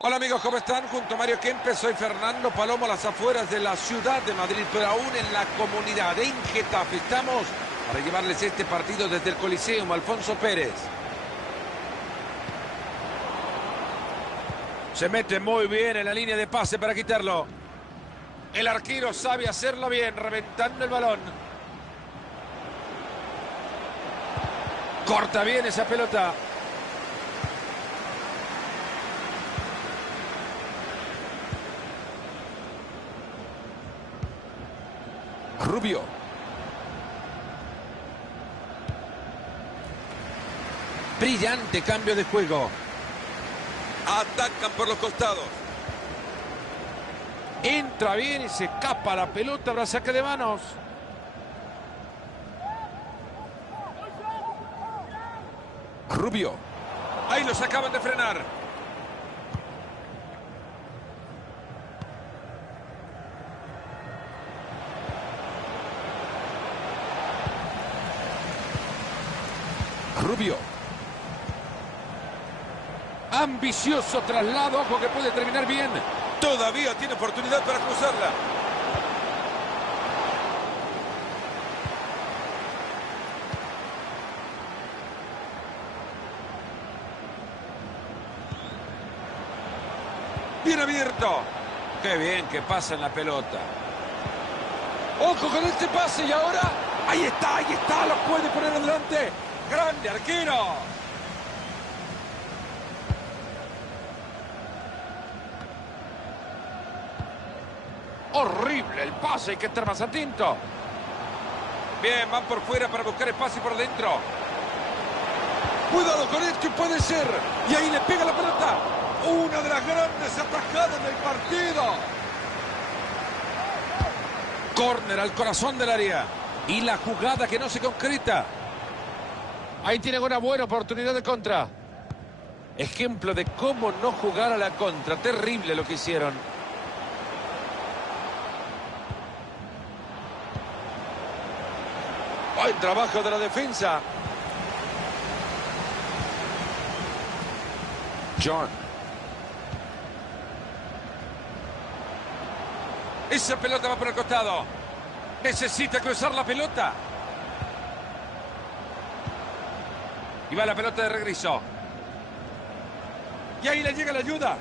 Hola amigos, ¿cómo están? Junto a Mario Kempes, soy Fernando Palomo, a las afueras de la ciudad de Madrid, pero aún en la comunidad, en Getafe. Estamos para llevarles este partido desde el Coliseum, Alfonso Pérez. Se mete muy bien en la línea de pase para quitarlo. El arquero sabe hacerlo bien, reventando el balón. Corta bien esa pelota. Rubio. Brillante cambio de juego. Atacan por los costados. Entra bien y se escapa la pelota. Habrá saque de manos. Rubio. Ahí los acaban de frenar. Rubio. Ambicioso traslado, ojo que puede terminar bien. Todavía tiene oportunidad para cruzarla. Bien abierto. Qué bien que pasa en la pelota. Ojo con este pase y ahora. Ahí está, lo puede poner adelante. ¡Grande arquero! Horrible el pase, hay que estar más atento. Bien, van por fuera para buscar espacio por dentro. Cuidado con esto, puede ser. Y ahí le pega la pelota. Una de las grandes atajadas del partido. Córner al corazón del área. Y la jugada que no se concreta. Ahí tienen una buena oportunidad de contra. Ejemplo de cómo no jugar a la contra. Terrible lo que hicieron. Buen trabajo de la defensa. John. Esa pelota va por el costado. Necesita cruzar la pelota. Y va la pelota de regreso. Y ahí le llega la ayuda.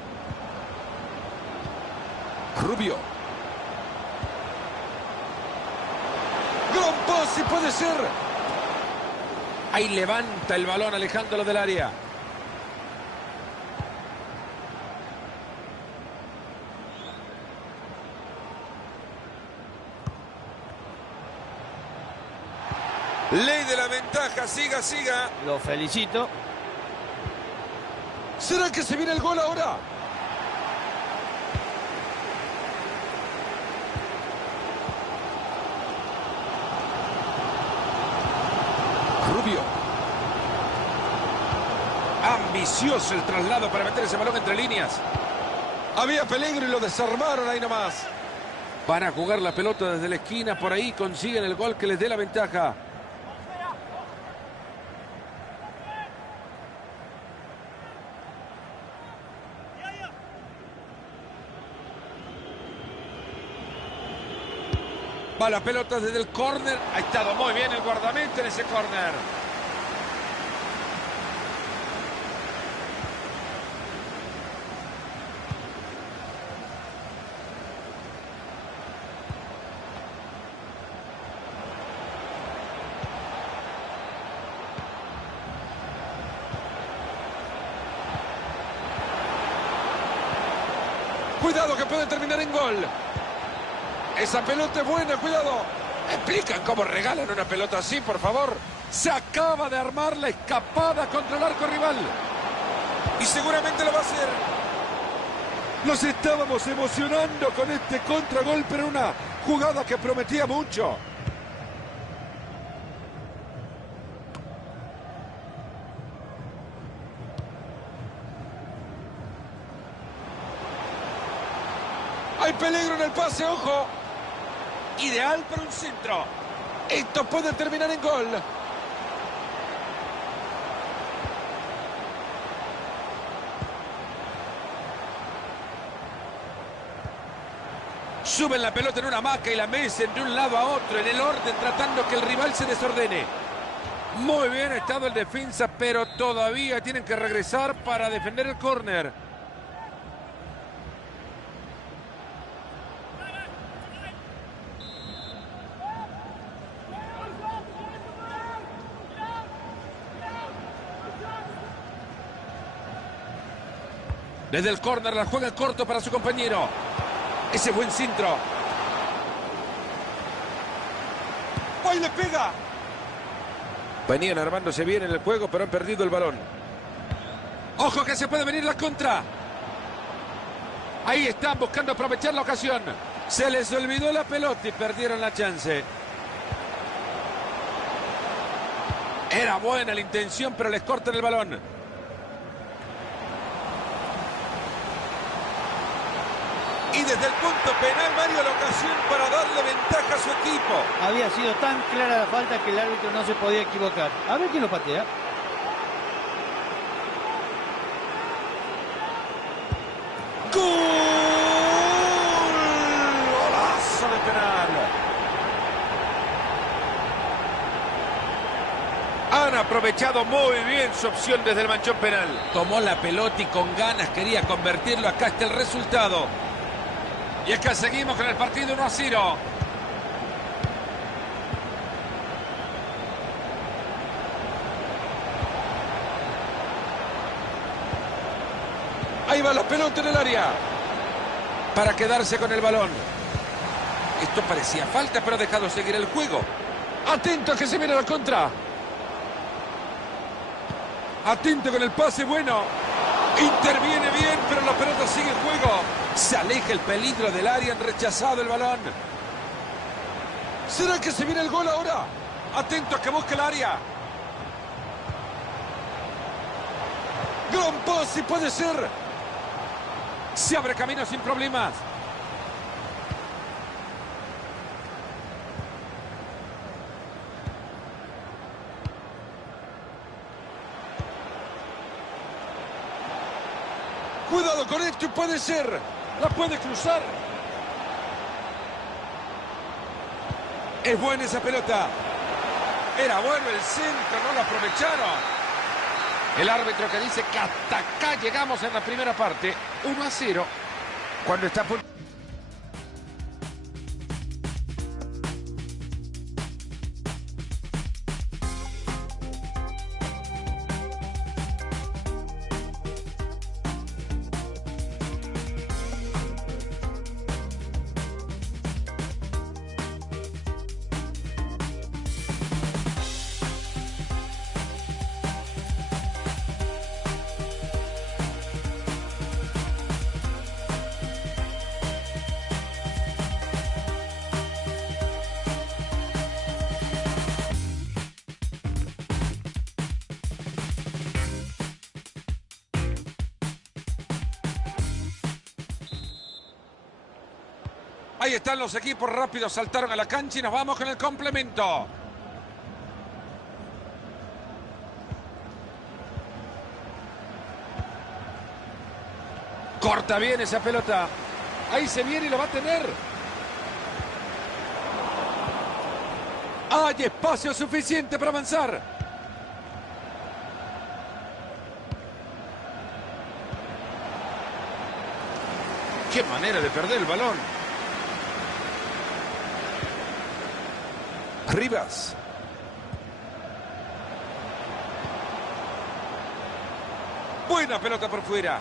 Rubio. Gran pase, puede ser. Ahí levanta el balón alejándolo del área. Ley de la ventaja, siga, siga. Lo felicito. ¿Será que se viene el gol ahora? Rubio. Ambicioso el traslado para meter ese balón entre líneas. Había peligro y lo desarmaron ahí nomás. Van a jugar la pelota desde la esquina, por ahí consiguen el gol que les dé la ventaja. Va la pelota desde el córner. Ha estado muy bien el guardameta en ese córner. Cuidado que puede terminar en gol. Esa pelota es buena, cuidado. ¿Me explican cómo regalan una pelota así, por favor? Se acaba de armar la escapada contra el arco rival. Y seguramente lo va a hacer. Nos estábamos emocionando con este contragol, pero una jugada que prometía mucho. Hay peligro en el pase, ojo. Ideal para un centro. Esto puede terminar en gol. Suben la pelota en una hamaca y la mecen de un lado a otro, en el orden, tratando que el rival se desordene. Muy bien ha estado el defensa, pero todavía tienen que regresar para defender el córner. Desde el córner la juega corto para su compañero. Ese buen centro. ¡Ay, le pega! Venían armándose bien en el juego, pero han perdido el balón. ¡Ojo que se puede venir la contra! Ahí están buscando aprovechar la ocasión. Se les olvidó la pelota y perdieron la chance. Era buena la intención, pero les cortan el balón. Y desde el punto penal, Mario, la ocasión para darle ventaja a su equipo. Había sido tan clara la falta que el árbitro no se podía equivocar. A ver quién lo patea. ¡Gol! ¡Golazo de penal! Han aprovechado muy bien su opción desde el manchón penal. Tomó la pelota y con ganas quería convertirlo. Acá está el resultado. Y es que seguimos con el partido 1-0. Ahí va la pelota en el área. Para quedarse con el balón. Esto parecía falta, pero ha dejado seguir el juego. Atento a que se viene la contra. Atento con el pase bueno. Interviene bien, pero la pelota sigue en juego. Se aleja el peligro del área, han rechazado el balón. ¿Será que se viene el gol ahora? Atento a que busque el área. Gran pase, puede ser. Se abre camino sin problemas. Cuidado con esto y puede ser. La puede cruzar. Es buena esa pelota. Era bueno el centro, no lo aprovecharon. El árbitro que dice que hasta acá llegamos en la primera parte. 1-0. Cuando está por... Ahí están los equipos rápidos, saltaron a la cancha y nos vamos con el complemento. Corta bien esa pelota. Ahí se viene y lo va a tener. Hay espacio suficiente para avanzar. Qué manera de perder el balón. Rivas. Buena pelota por fuera.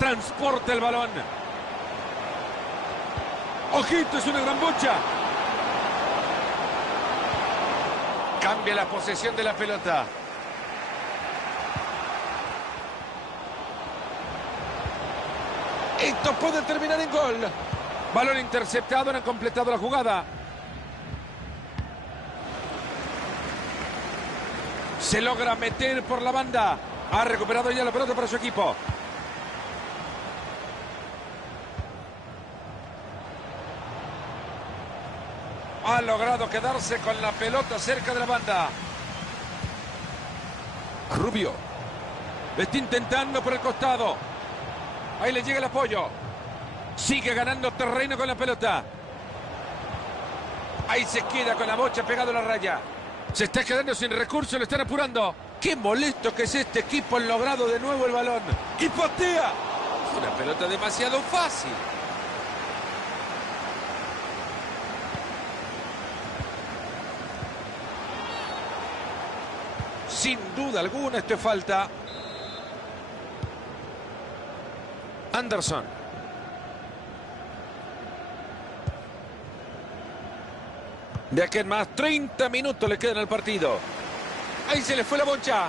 Transporta el balón. Ojito, es una gran bocha. Cambia la posesión de la pelota. Esto puede terminar en gol. Balón interceptado, no han completado la jugada. Se logra meter por la banda. Ha recuperado ya la pelota para su equipo. Ha logrado quedarse con la pelota cerca de la banda. Rubio. Lo está intentando por el costado. Ahí le llega el apoyo. Sigue ganando terreno con la pelota. Ahí se queda con la bocha pegado a la raya. Se está quedando sin recursos, lo están apurando. Qué molesto que es este equipo, han logrado de nuevo el balón. ¡Y patea! Es una pelota demasiado fácil. Sin duda alguna, esto es falta. Anderson. De aquí en más, 30 minutos le quedan al partido. Ahí se le fue la bocha.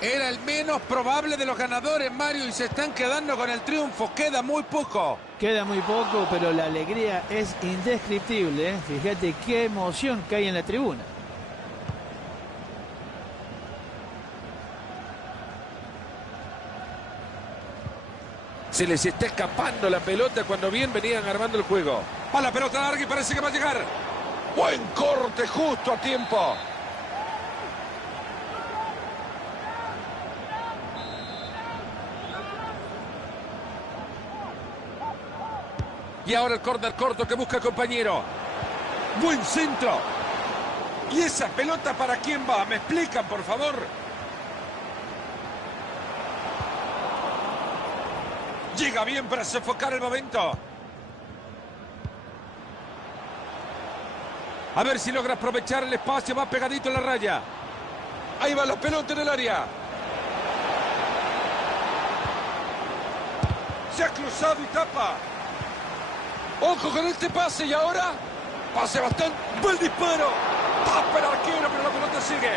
Era el menos probable de los ganadores, Mario, y se están quedando con el triunfo. Queda muy poco. Queda muy poco, pero la alegría es indescriptible, ¿eh? Fíjate qué emoción que hay en la tribuna. Se les está escapando la pelota cuando bien venían armando el juego. Va la pelota larga y parece que va a llegar. Buen corte, justo a tiempo. Y ahora el córner corto que busca el compañero. Buen centro. ¿Y esa pelota para quién va? ¿Me explican, por favor? Llega bien para sofocar el momento. A ver si logra aprovechar el espacio. Va pegadito a la raya. Ahí va la pelota en el área. Se ha cruzado y tapa. Ojo con este pase y ahora. Pase bastante. Buen disparo. Tapa el arquero, pero la pelota sigue.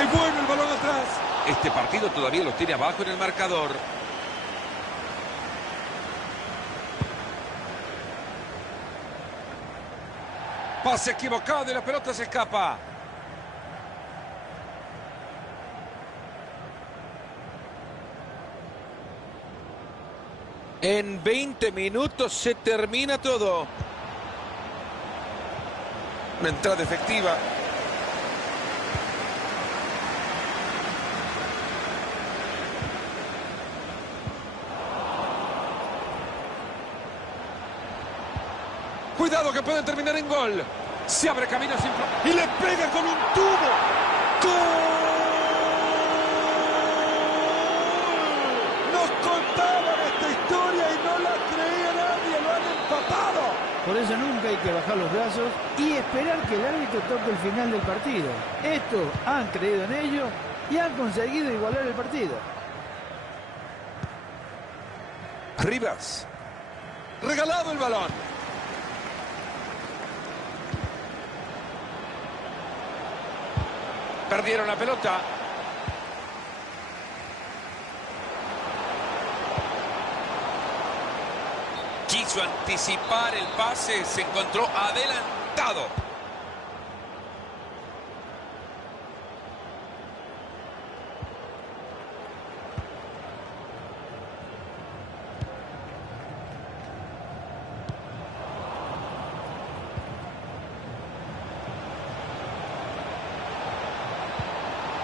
Es bueno el balón atrás. Este partido todavía los tiene abajo en el marcador. Pase equivocado y la pelota se escapa. En 20 minutos se termina todo. Una entrada efectiva. Cuidado que puede terminar en gol. Se abre camino sin problema. Y le pega con un tubo. ¡Gol! Nos contaban esta historia y no la creía nadie. Lo han empatado. Por eso nunca hay que bajar los brazos y esperar que el árbitro toque el final del partido. Estos han creído en ello y han conseguido igualar el partido. Rivas. Regalado el balón. Perdieron la pelota. Quiso anticipar el pase, se encontró adelantado.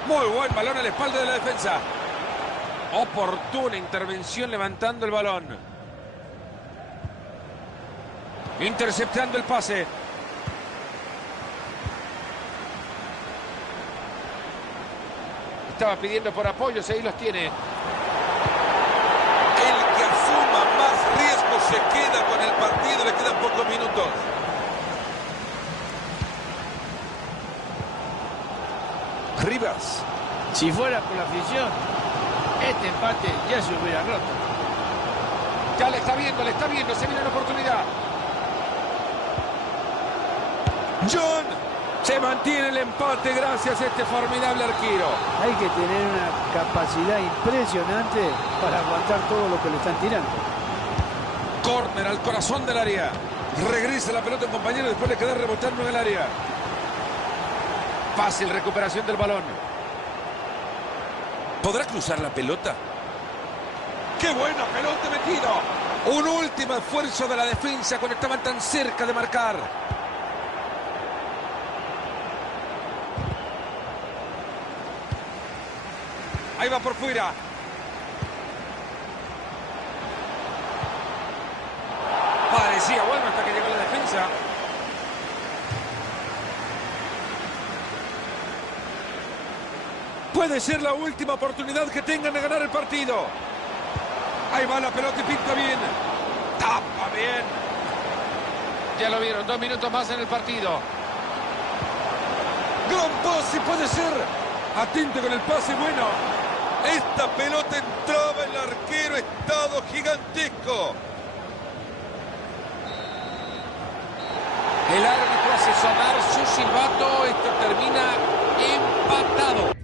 Muy buen balón a la espalda de la defensa. Oportuna intervención levantando el balón. Interceptando el pase. Estaba pidiendo por apoyos, ahí los tiene. El que asuma más riesgo se queda con el partido, le quedan pocos minutos. Rivas. Si fuera por la afición, este empate ya se hubiera roto. Ya le está viendo, se viene la oportunidad. John, se mantiene el empate gracias a este formidable arquero. Hay que tener una capacidad impresionante para aguantar todo lo que le están tirando. Córner al corazón del área. Regresa la pelota a un compañero, después le queda rebotando en el área. Fácil recuperación del balón. ¿Podrá cruzar la pelota? ¡Qué buena pelota metido! Un último esfuerzo de la defensa cuando estaban tan cerca de marcar. Ahí va por fuera. Parecía bueno hasta que llegó la defensa. Puede ser la última oportunidad que tengan de ganar el partido. Ahí va la pelota y pinta bien. Tapa bien. Ya lo vieron, 2 minutos más en el partido. Gran pase puede ser. Atento con el pase, bueno. Esta pelota entraba, el arquero, estado gigantesco. El árbitro hace sonar su silbato. Esto termina empatado.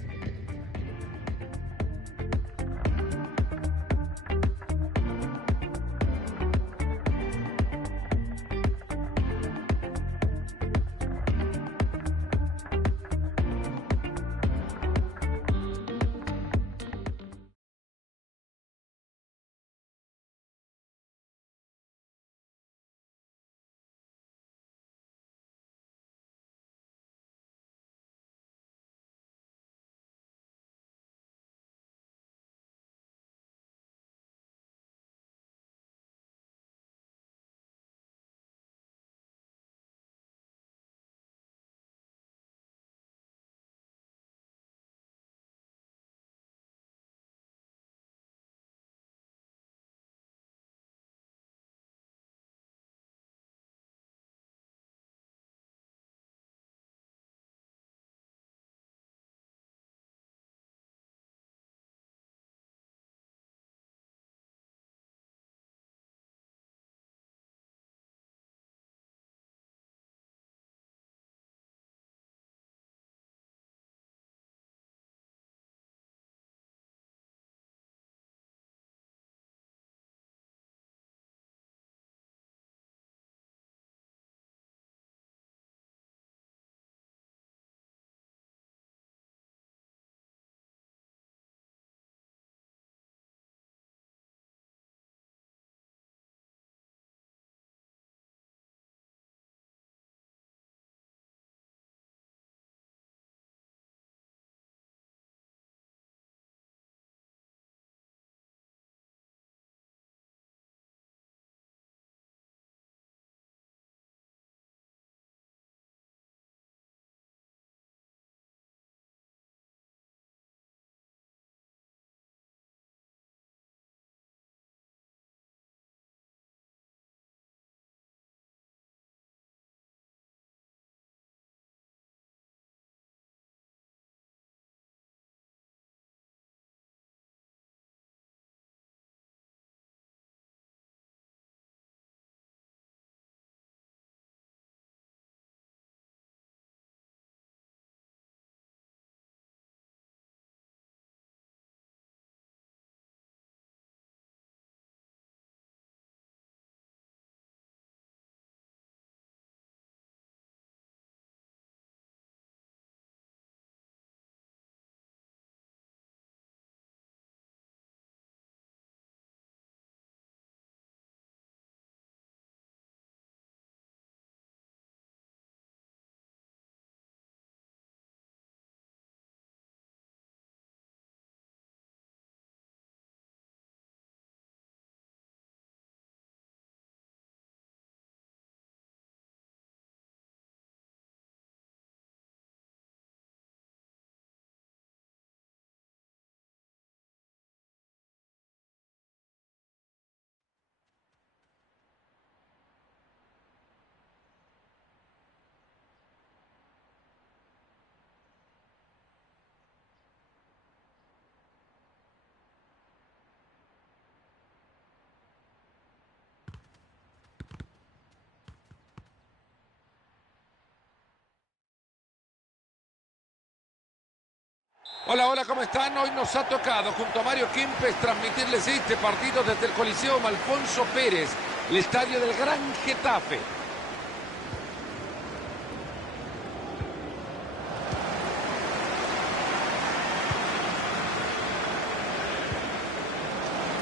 Hola, hola, ¿cómo están? Hoy nos ha tocado, junto a Mario Kempes, transmitirles este partido desde el Coliseo Alfonso Pérez, el estadio del Gran Getafe.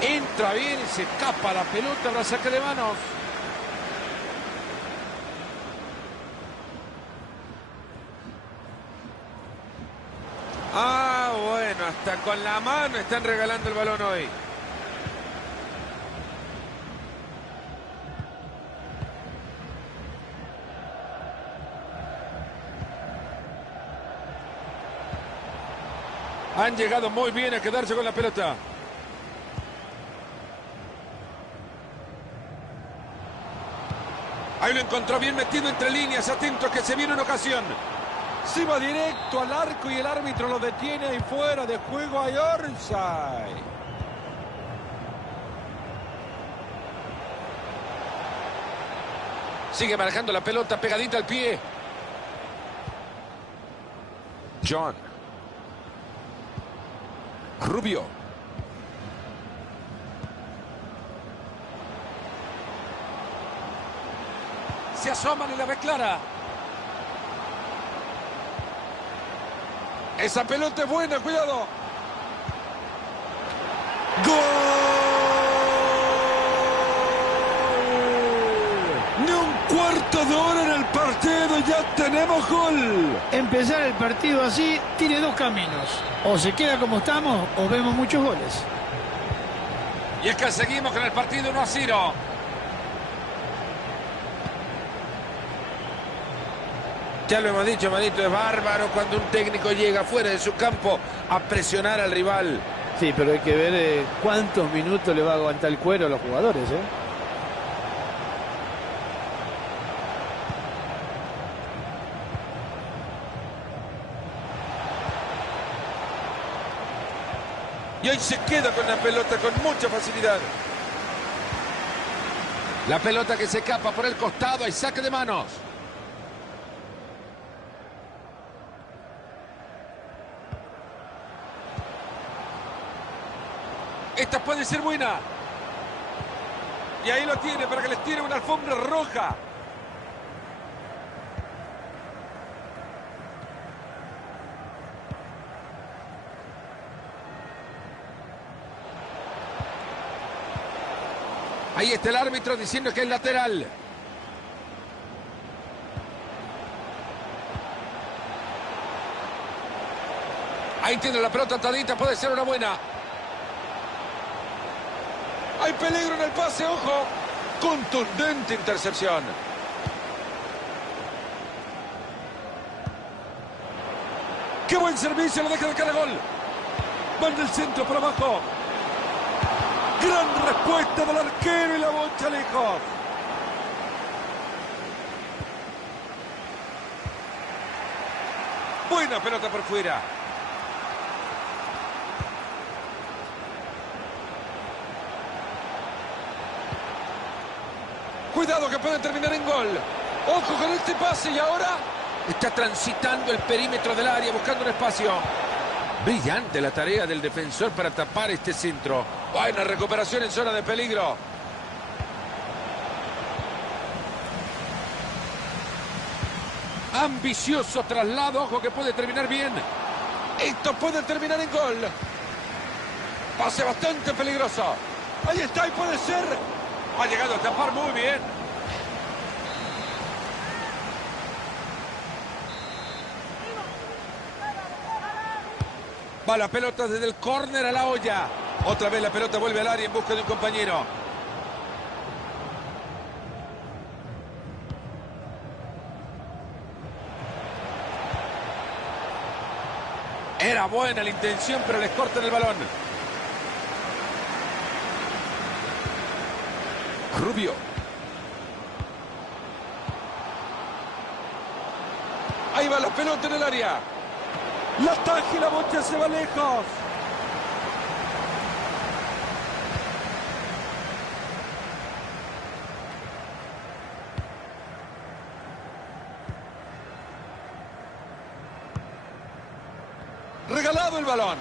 Entra bien y se escapa la pelota, la saque de manos. Ah, bueno, hasta con la mano están regalando el balón hoy. Han llegado muy bien a quedarse con la pelota. Ahí lo encontró bien metido entre líneas, atento que se viene una ocasión. Se va directo al arco y el árbitro lo detiene ahí fuera de juego. Hay offside. Sigue manejando la pelota pegadita al pie. John. Rubio. Se asoman y la ve clara. Esa pelota es buena, cuidado. ¡Gol! Ni un cuarto de hora en el partido, ya tenemos gol. Empezar el partido así tiene dos caminos. O se queda como estamos o vemos muchos goles. Y es que seguimos con el partido 1-0. Ya lo hemos dicho, manito, es bárbaro cuando un técnico llega fuera de su campo a presionar al rival. Sí, pero hay que ver cuántos minutos le va a aguantar el cuero a los jugadores, ¿eh? Y hoy se queda con la pelota con mucha facilidad. La pelota que se escapa por el costado, hay saque de manos. Esta puede ser buena. Y ahí lo tiene para que les tire una alfombra roja. Ahí está el árbitro diciendo que es lateral. Ahí tiene la pelota atadita, puede ser una buena. Hay peligro en el pase, ojo. Contundente intercepción. ¡Qué buen servicio! Lo deja de cara a gol. Va en el centro por abajo. Gran respuesta del arquero y la bocha lejos. Buena pelota por fuera. Cuidado que puede terminar en gol. Ojo con este pase y ahora está transitando el perímetro del área buscando un espacio. Brillante la tarea del defensor para tapar este centro. Buena recuperación en zona de peligro. Ambicioso traslado, ojo que puede terminar bien. Esto puede terminar en gol. Pase bastante peligroso. Ahí está y puede ser. Ha llegado a tapar muy bien. Va la pelota desde el córner a la olla. Otra vez la pelota vuelve al área en busca de un compañero. Era buena la intención, pero les cortan el balón. Rubio. Ahí va la pelota en el área. La taja y la bocha se va lejos. Regalado el balón.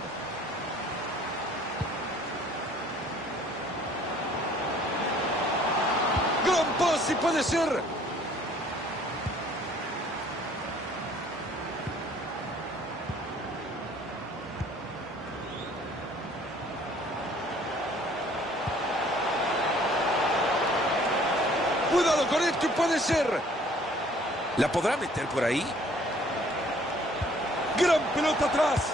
Gran pase, puede ser. Cuidado con esto y puede ser. ¿La podrá meter por ahí? Gran pelota atrás.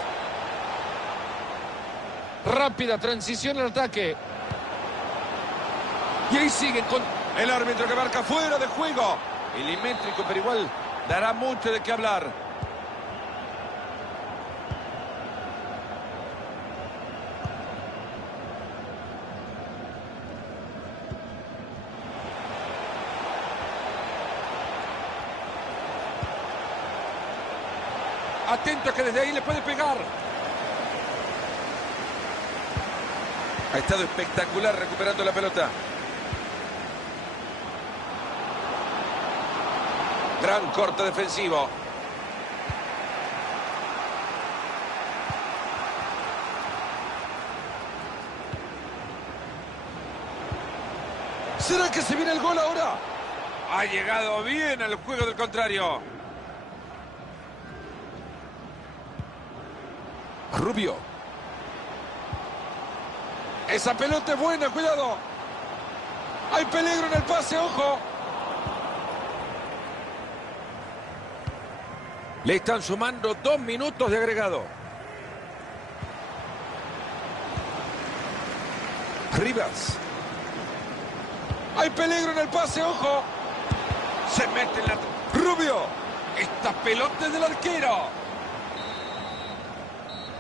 Rápida transición al ataque. Y ahí siguen con el árbitro que marca fuera de juego. Milimétrico, pero igual dará mucho de qué hablar. Atento que desde ahí le puede pegar. Ha estado espectacular recuperando la pelota. Gran corte defensivo. ¿Será que se viene el gol ahora? Ha llegado bien al juego del contrario. Rubio. Esa pelota es buena, cuidado. Hay peligro en el pase, ojo. Le están sumando 2 minutos de agregado. Rivas. Hay peligro en el pase, ojo. Se mete en la... Rubio. Esta pelota es del arquero.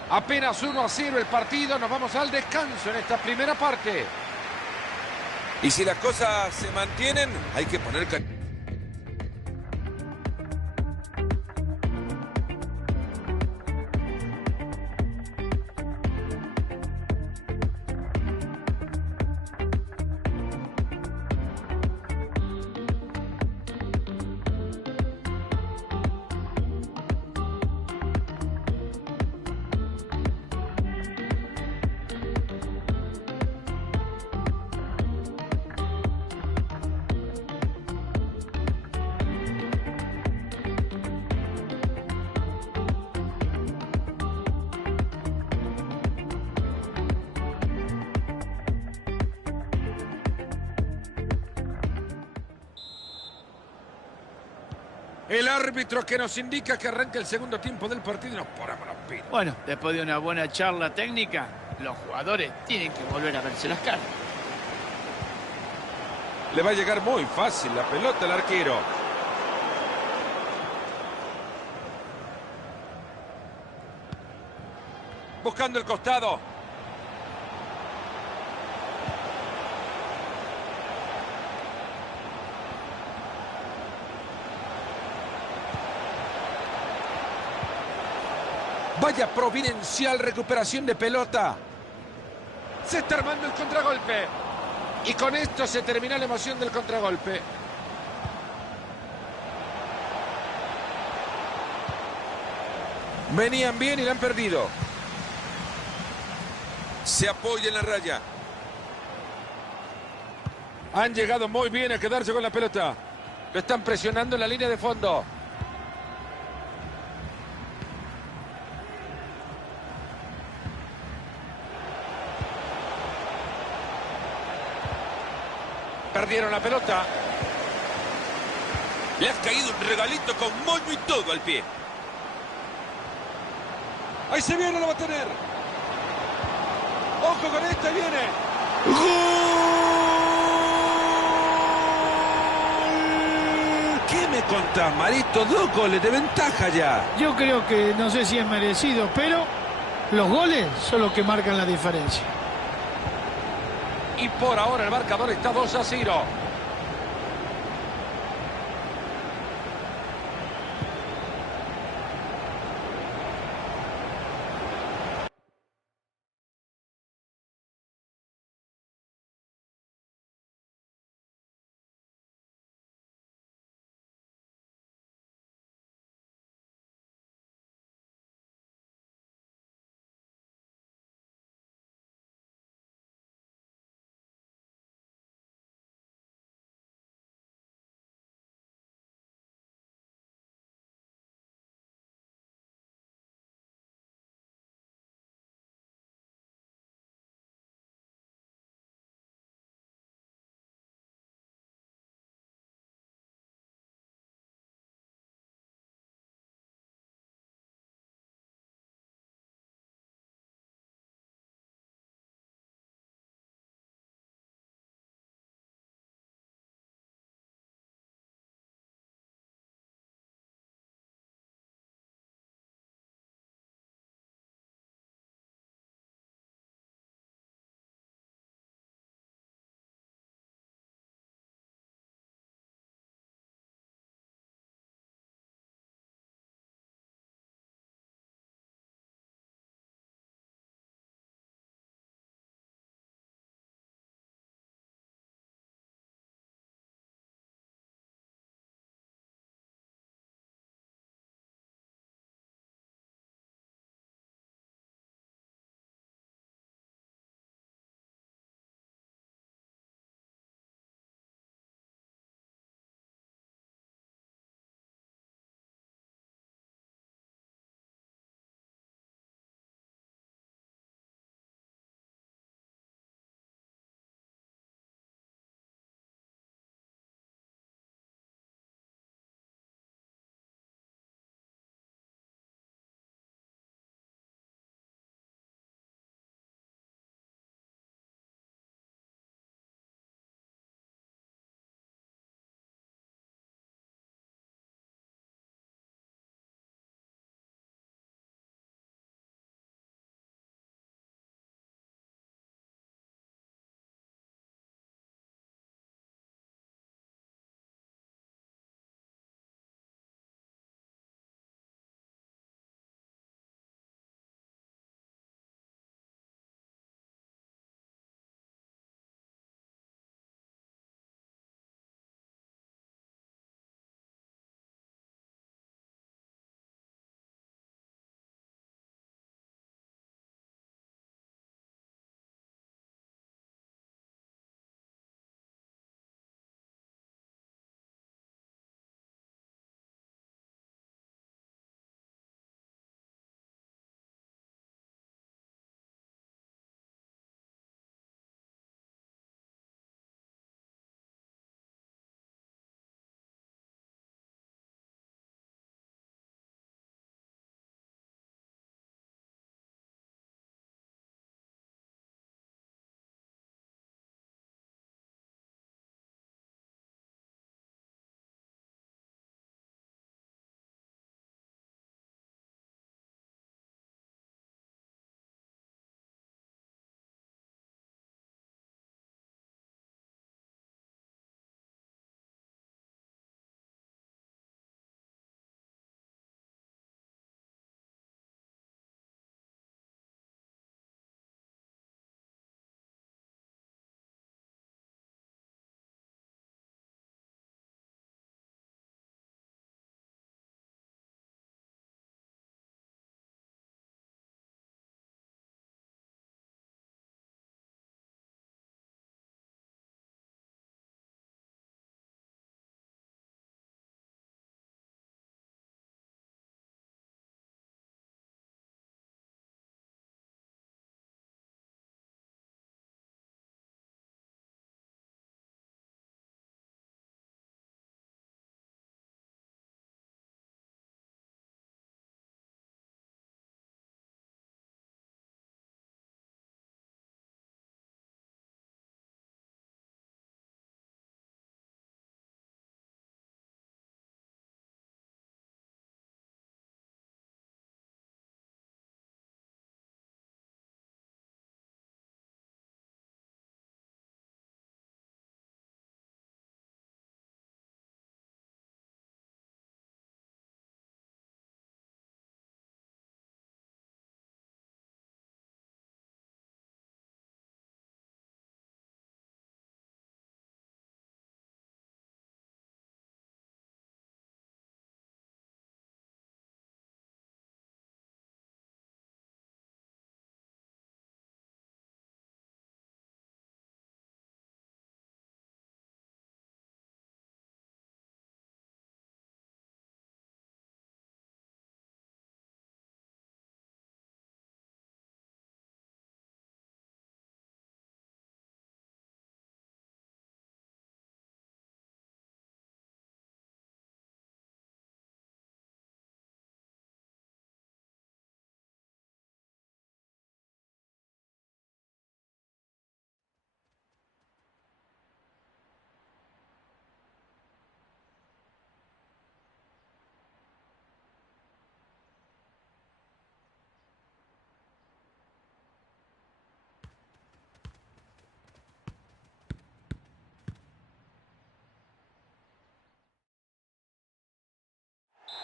Apenas 1-0 el partido. Nos vamos al descanso en esta primera parte. Y si las cosas se mantienen, hay que poner... El árbitro que nos indica que arranca el segundo tiempo del partido y nos ponemos los pinos. Bueno, después de una buena charla técnica, los jugadores tienen que volver a verse las caras. Le va a llegar muy fácil la pelota al arquero. Buscando el costado. Vaya providencial recuperación de pelota. Se está armando el contragolpe. Y con esto se termina la emoción del contragolpe. Venían bien y la han perdido. Se apoya en la raya. Han llegado muy bien a quedarse con la pelota. Lo están presionando en la línea de fondo. Perdieron la pelota. Le ha caído un regalito con moño y todo al pie. Ahí se viene, lo va a tener. Ojo con este, viene. ¡Gol! ¿Qué me contás, Marito? 2 goles de ventaja ya. Yo creo que no sé si es merecido, pero los goles son los que marcan la diferencia. Y por ahora el marcador está 2-0.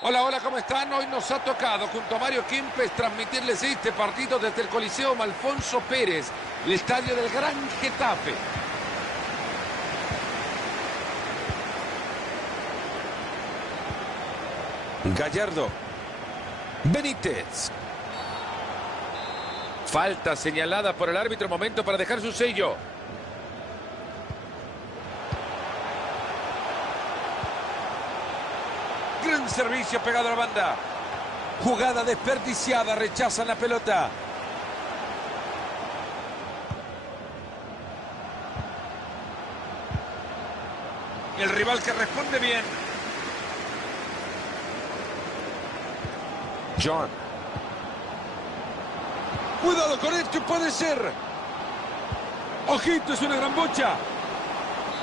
Hola, hola, ¿cómo están? Hoy nos ha tocado, junto a Mario Kempes, transmitirles este partido desde el Coliseo Alfonso Pérez, el estadio del Gran Getafe. Gallardo. Benítez. Falta señalada por el árbitro, momento para dejar su sello. Gran servicio pegado a la banda. Jugada desperdiciada, rechazan la pelota. El rival que responde bien. John. Cuidado con esto, puede ser. Ojito, es una gran bocha.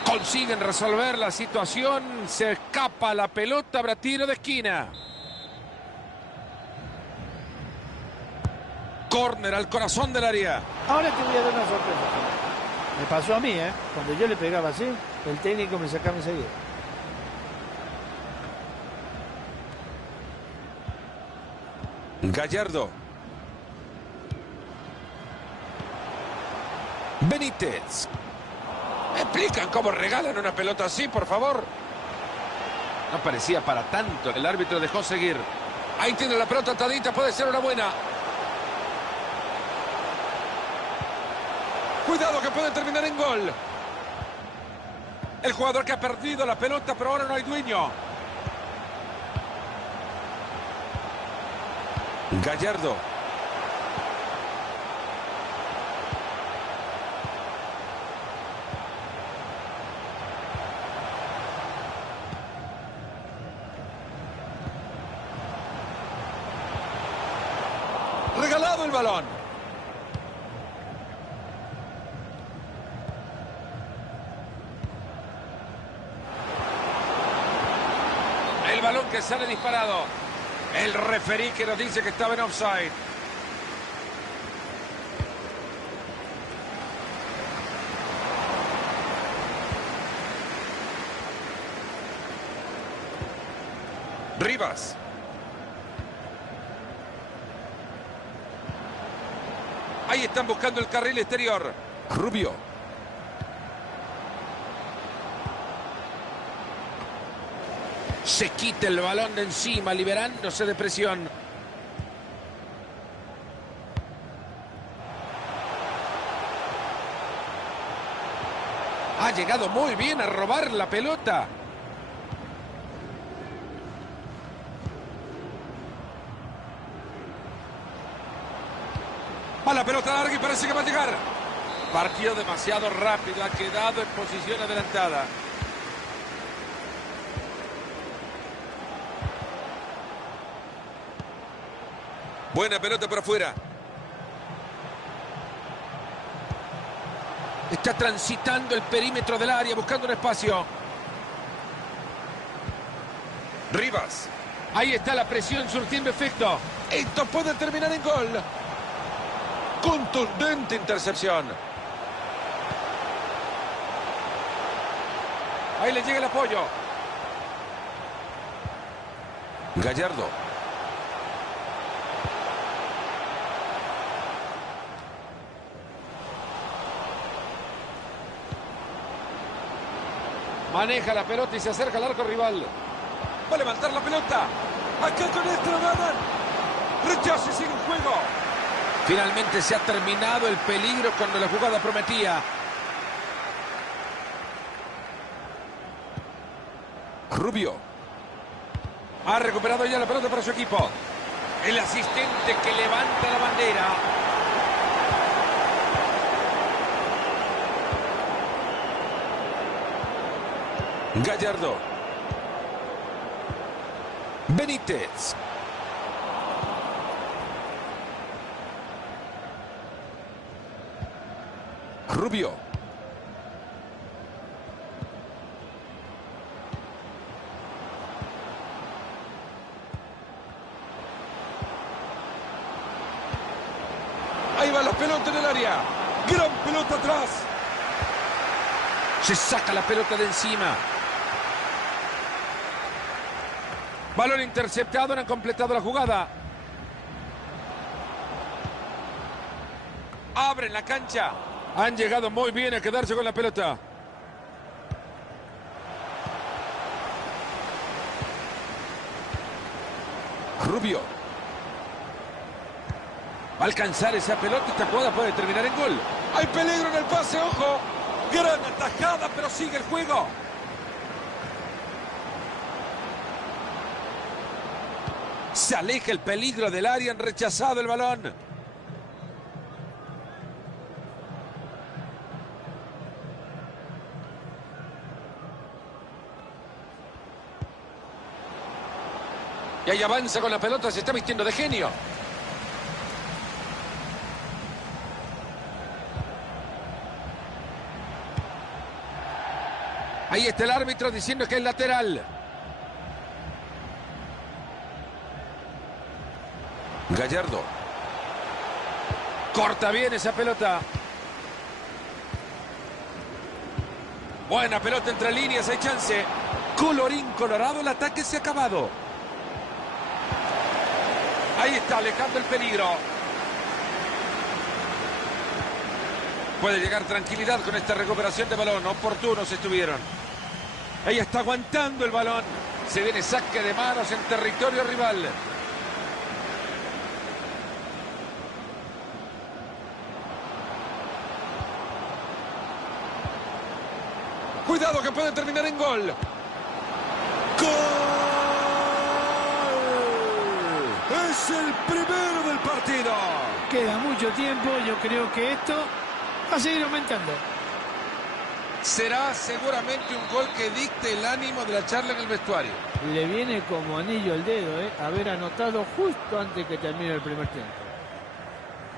Consiguen resolver la situación. Se escapa la pelota. Habrá tiro de esquina. Córner al corazón del área. Ahora te voy a dar una sorpresa. Me pasó a mí, ¿eh? Cuando yo le pegaba así, el técnico me sacaba enseguida. Gallardo. Benítez. ¿Me explican cómo regalan una pelota así, por favor? No parecía para tanto. El árbitro dejó seguir. Ahí tiene la pelota atadita, puede ser una buena. Cuidado que puede terminar en gol. El jugador que ha perdido la pelota, pero ahora no hay dueño. Gallardo. Regalado el balón. El balón que sale disparado. El referí que nos dice que estaba en offside. Rivas. Ahí están buscando el carril exterior. Rubio. Se quita el balón de encima, liberándose de presión. Ha llegado muy bien a robar la pelota. Va la pelota larga y parece que va a llegar. Partido demasiado rápido, ha quedado en posición adelantada. Buena pelota por afuera. Está transitando el perímetro del área, buscando un espacio. Rivas. Ahí está la presión surtiendo efecto. Esto puede terminar en gol. Contundente intercepción. Ahí le llega el apoyo. Gallardo. Maneja la pelota y se acerca al arco rival. Va a levantar la pelota. Acá con esto lo ganan. Rechazo y sigue el juego. Finalmente se ha terminado el peligro cuando la jugada prometía. Rubio. Ha recuperado ya la pelota para su equipo. El asistente que levanta la bandera. Gallardo. Benítez. Rubio. Ahí va la pelota en el área. Gran pelota atrás. Se saca la pelota de encima. Balón interceptado, no han completado la jugada. Abren la cancha. Han llegado muy bien a quedarse con la pelota. Rubio. Va a alcanzar esa pelota. Esta jugada puede terminar en gol. Hay peligro en el pase, ojo. Gran atajada, pero sigue el juego. Se aleja el peligro del área. Han rechazado el balón. Y ahí avanza con la pelota. Se está vistiendo de genio. Ahí está el árbitro diciendo que es lateral. Gallardo. Corta bien esa pelota. Buena pelota entre líneas, hay chance. Colorín colorado, el ataque se ha acabado. Ahí está, alejando el peligro. Puede llegar tranquilidad con esta recuperación de balón. Oportunos estuvieron. Ahí está aguantando el balón. Se viene saque de manos en territorio rival. Cuidado que puede terminar en gol. ¡Gol! Es el primero del partido. Queda mucho tiempo. Yo creo que esto va a seguir aumentando. Será seguramente un gol que dicte el ánimo de la charla en el vestuario. Le viene como anillo al dedo, haber anotado justo antes que termine el primer tiempo.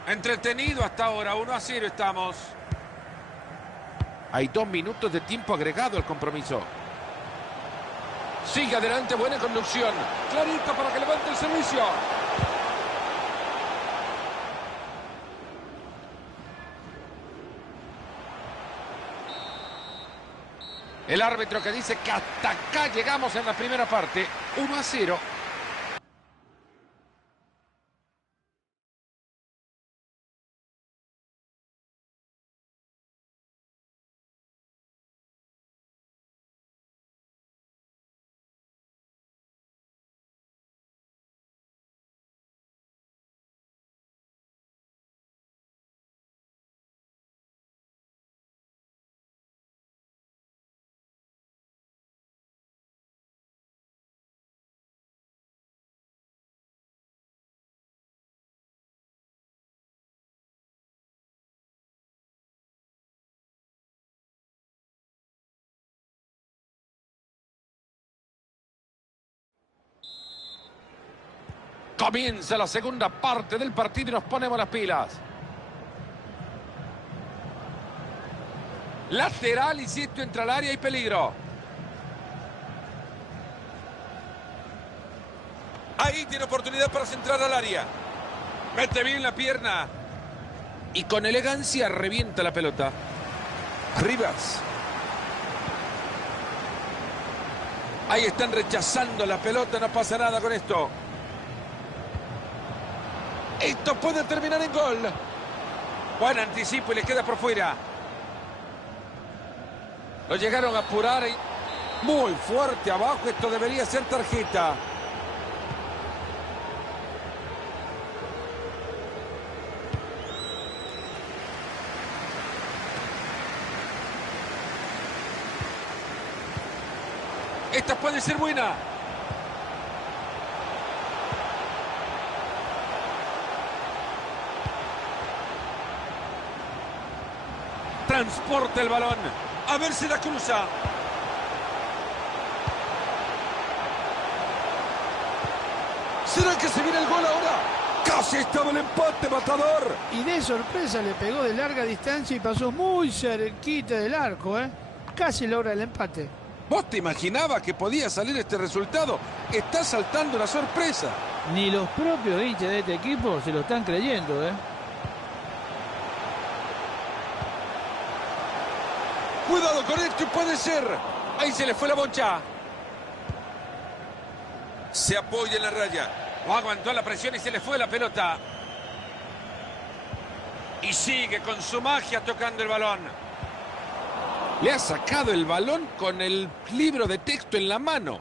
Entretenido hasta ahora, 1-0 estamos. Hay 2 minutos de tiempo agregado al compromiso. Sigue adelante, buena conducción. Clarito para que levante el servicio. El árbitro que dice que hasta acá llegamos en la primera parte. 1-0. Comienza la segunda parte del partido y nos ponemos las pilas. Lateral y si esto entra al área hay peligro. Ahí tiene oportunidad para centrar al área. Mete bien la pierna. Y con elegancia revienta la pelota. Rivas. Ahí están rechazando la pelota, no pasa nada con esto. Esto puede terminar en gol. Buen anticipo y le queda por fuera. Lo llegaron a apurar. Muy fuerte abajo. Esto debería ser tarjeta. Esta puede ser buena. Transporta el balón. A ver si la cruza. ¿Será que se viene el gol ahora? Casi estaba el empate, matador. Y de sorpresa le pegó de larga distancia y pasó muy cerquita del arco, Casi logra el empate. ¿Vos te imaginabas que podía salir este resultado? Está saltando una sorpresa. Ni los propios hinchas de este equipo se lo están creyendo, Cuidado con esto, puede ser. Ahí se le fue la bocha. Se apoya en la raya. No aguantó la presión y se le fue la pelota. Y sigue con su magia tocando el balón. Le ha sacado el balón con el libro de texto en la mano.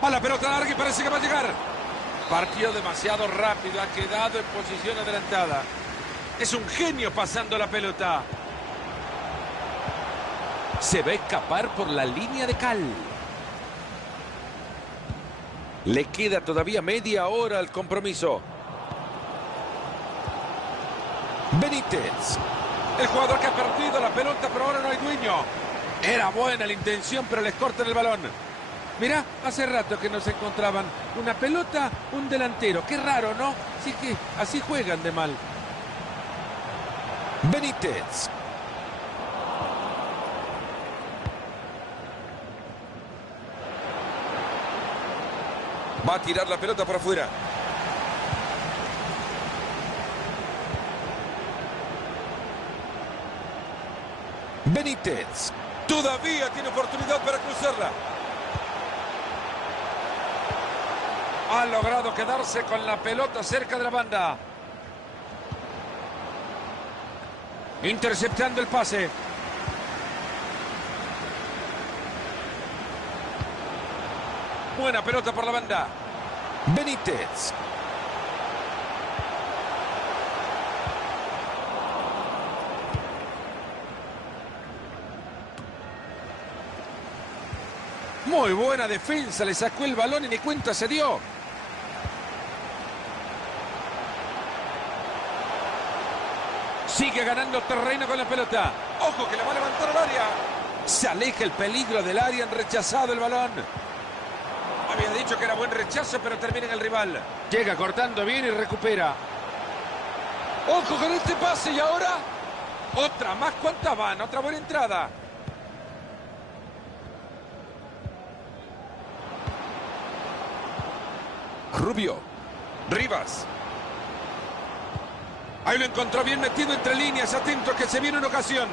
A la pelota larga y parece que va a llegar. Partió demasiado rápido, ha quedado en posición adelantada. Es un genio pasando la pelota. Se va a escapar por la línea de cal. Le queda todavía media hora al compromiso. Benítez. El jugador que ha perdido la pelota, pero ahora no hay dueño. Era buena la intención, pero les cortan el balón. Mirá, hace rato que no se encontraban una pelota, un delantero. Qué raro, ¿no? Sí que así juegan de mal. Benítez. Va a tirar la pelota por afuera. Benítez. Todavía tiene oportunidad para cruzarla. Ha logrado quedarse con la pelota cerca de la banda. Interceptando el pase. Buena pelota por la banda. Benítez. Muy buena defensa, le sacó el balón y ni cuenta se dio. Sigue ganando terreno con la pelota. Ojo que le va a levantar al área. Se aleja el peligro del área, han rechazado el balón. Había dicho que era buen rechazo, pero termina en el rival. Llega cortando bien y recupera. Ojo con este pase y ahora otra más. ¿Cuántas van? Otra buena entrada. Rubio. Rivas. Ahí lo encontró bien metido entre líneas. Atento que se viene una ocasión.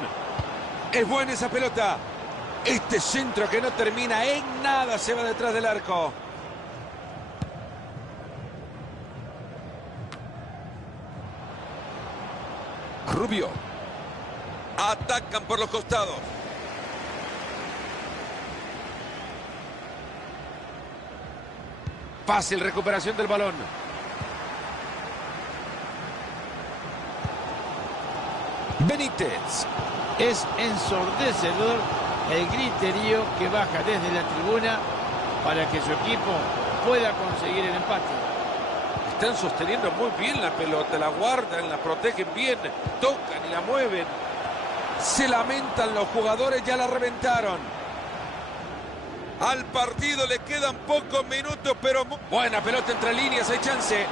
Es buena esa pelota. Este centro que no termina en nada se va detrás del arco. Rubio. Atacan por los costados. Fácil recuperación del balón. Benítez. Es ensordecedor el griterío que baja desde la tribuna para que su equipo pueda conseguir el empate. Están sosteniendo muy bien la pelota, la guardan, la protegen bien, tocan y la mueven. Se lamentan los jugadores, ya la reventaron. Al partido le quedan pocos minutos, pero... Buena pelota entre líneas, hay chance.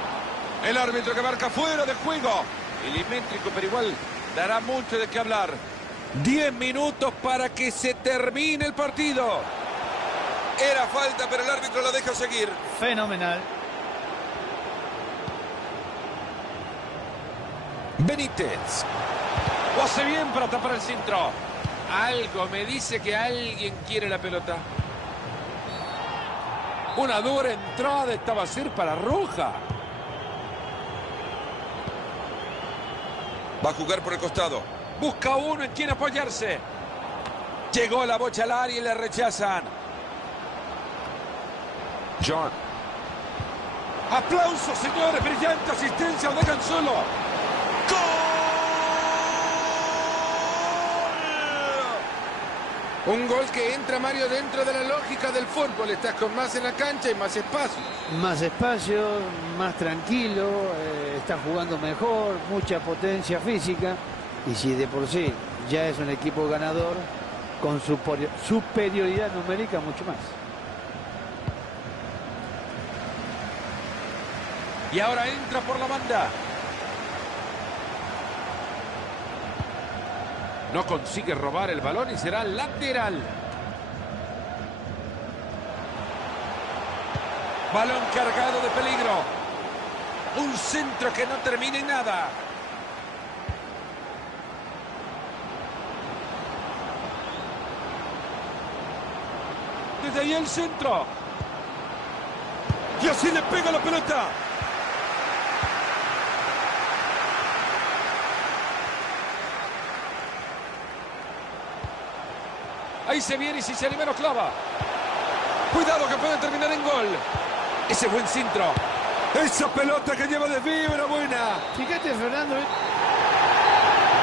El árbitro que marca fuera de juego. Milimétrico, pero igual dará mucho de qué hablar. 10 minutos para que se termine el partido. Era falta, pero el árbitro la deja seguir. Fenomenal. Benítez. Lo hace bien para tapar el centro. Algo me dice que alguien quiere la pelota. Una dura entrada, esta va a ser para roja. Va a jugar por el costado. Busca uno en quien apoyarse. Llegó la bocha al área y le rechazan. John. Aplausos, señores. Brillante asistencia. Lo dejan solo. Un gol que entra, Mario, dentro de la lógica del fútbol. Estás con más en la cancha y más espacio. Más espacio, más tranquilo, está jugando mejor, mucha potencia física. Y si de por sí ya es un equipo ganador, con superioridad numérica, mucho más. Y ahora entra por la banda. No consigue robar el balón y será lateral. Balón cargado de peligro. Un centro que no termina en nada. Desde ahí el centro. Y así le pega la pelota. Ahí se viene y si se anima lo clava. Cuidado que puede terminar en gol. Ese buen centro. Esa pelota que lleva desvío era buena. Fíjate, Fernando.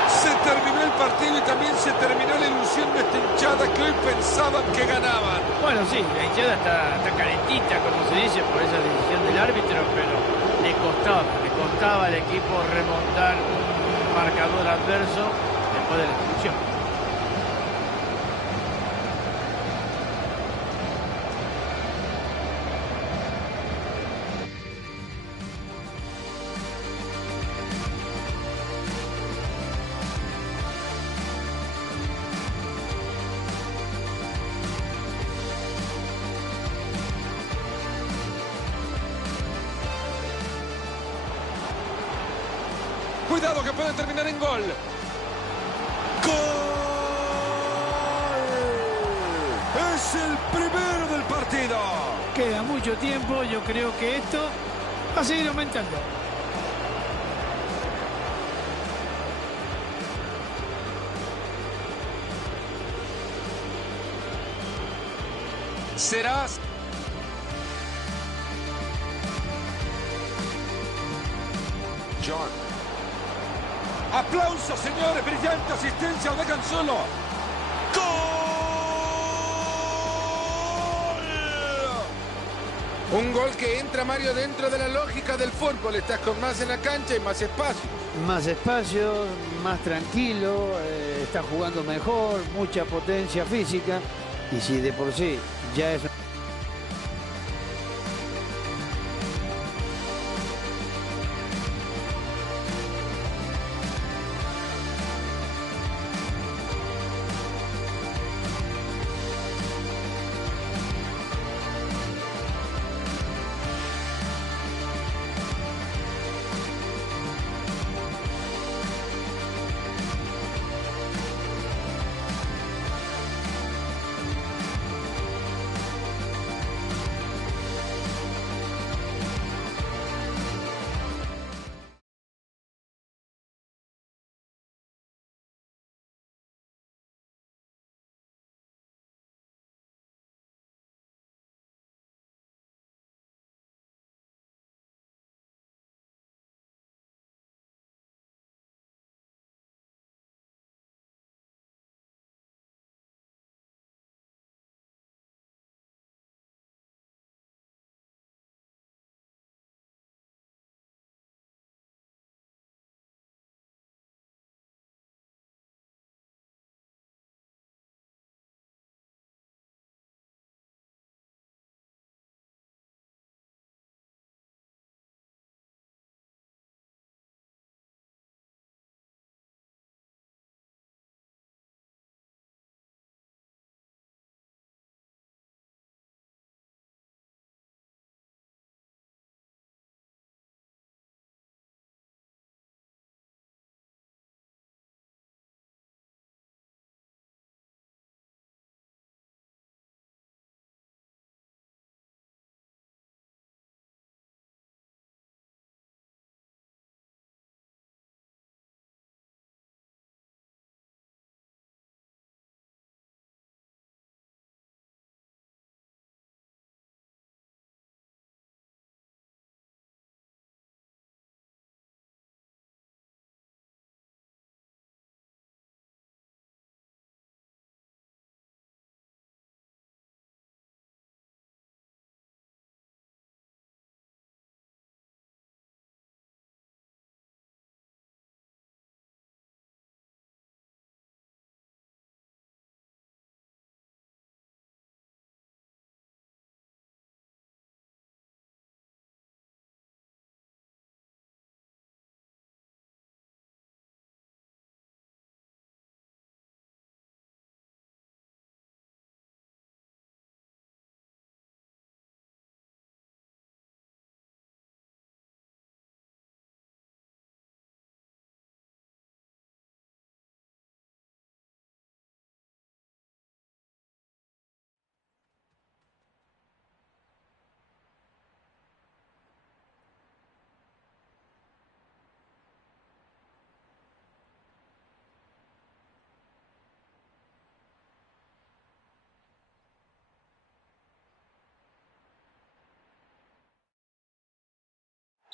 Se terminó el partido y también se terminó la ilusión de esta hinchada que hoy pensaban que ganaban. Bueno, sí, la hinchada está calentita, como se dice, por esa decisión del árbitro, pero le costaba al equipo remontar un marcador adverso después de la expulsión. Cuidado que puede terminar en gol. ¡Gol! Es el primero del partido. Queda mucho tiempo, yo creo que esto va a seguir aumentando. Serás. John. Aplausos, señores. Brillante asistencia. Lo dejan solo. ¡Gol! Un gol que entra, Mario, dentro de la lógica del fútbol. Estás con más en la cancha y más espacio. Más espacio, más tranquilo, está jugando mejor, mucha potencia física. Y si de por sí ya es...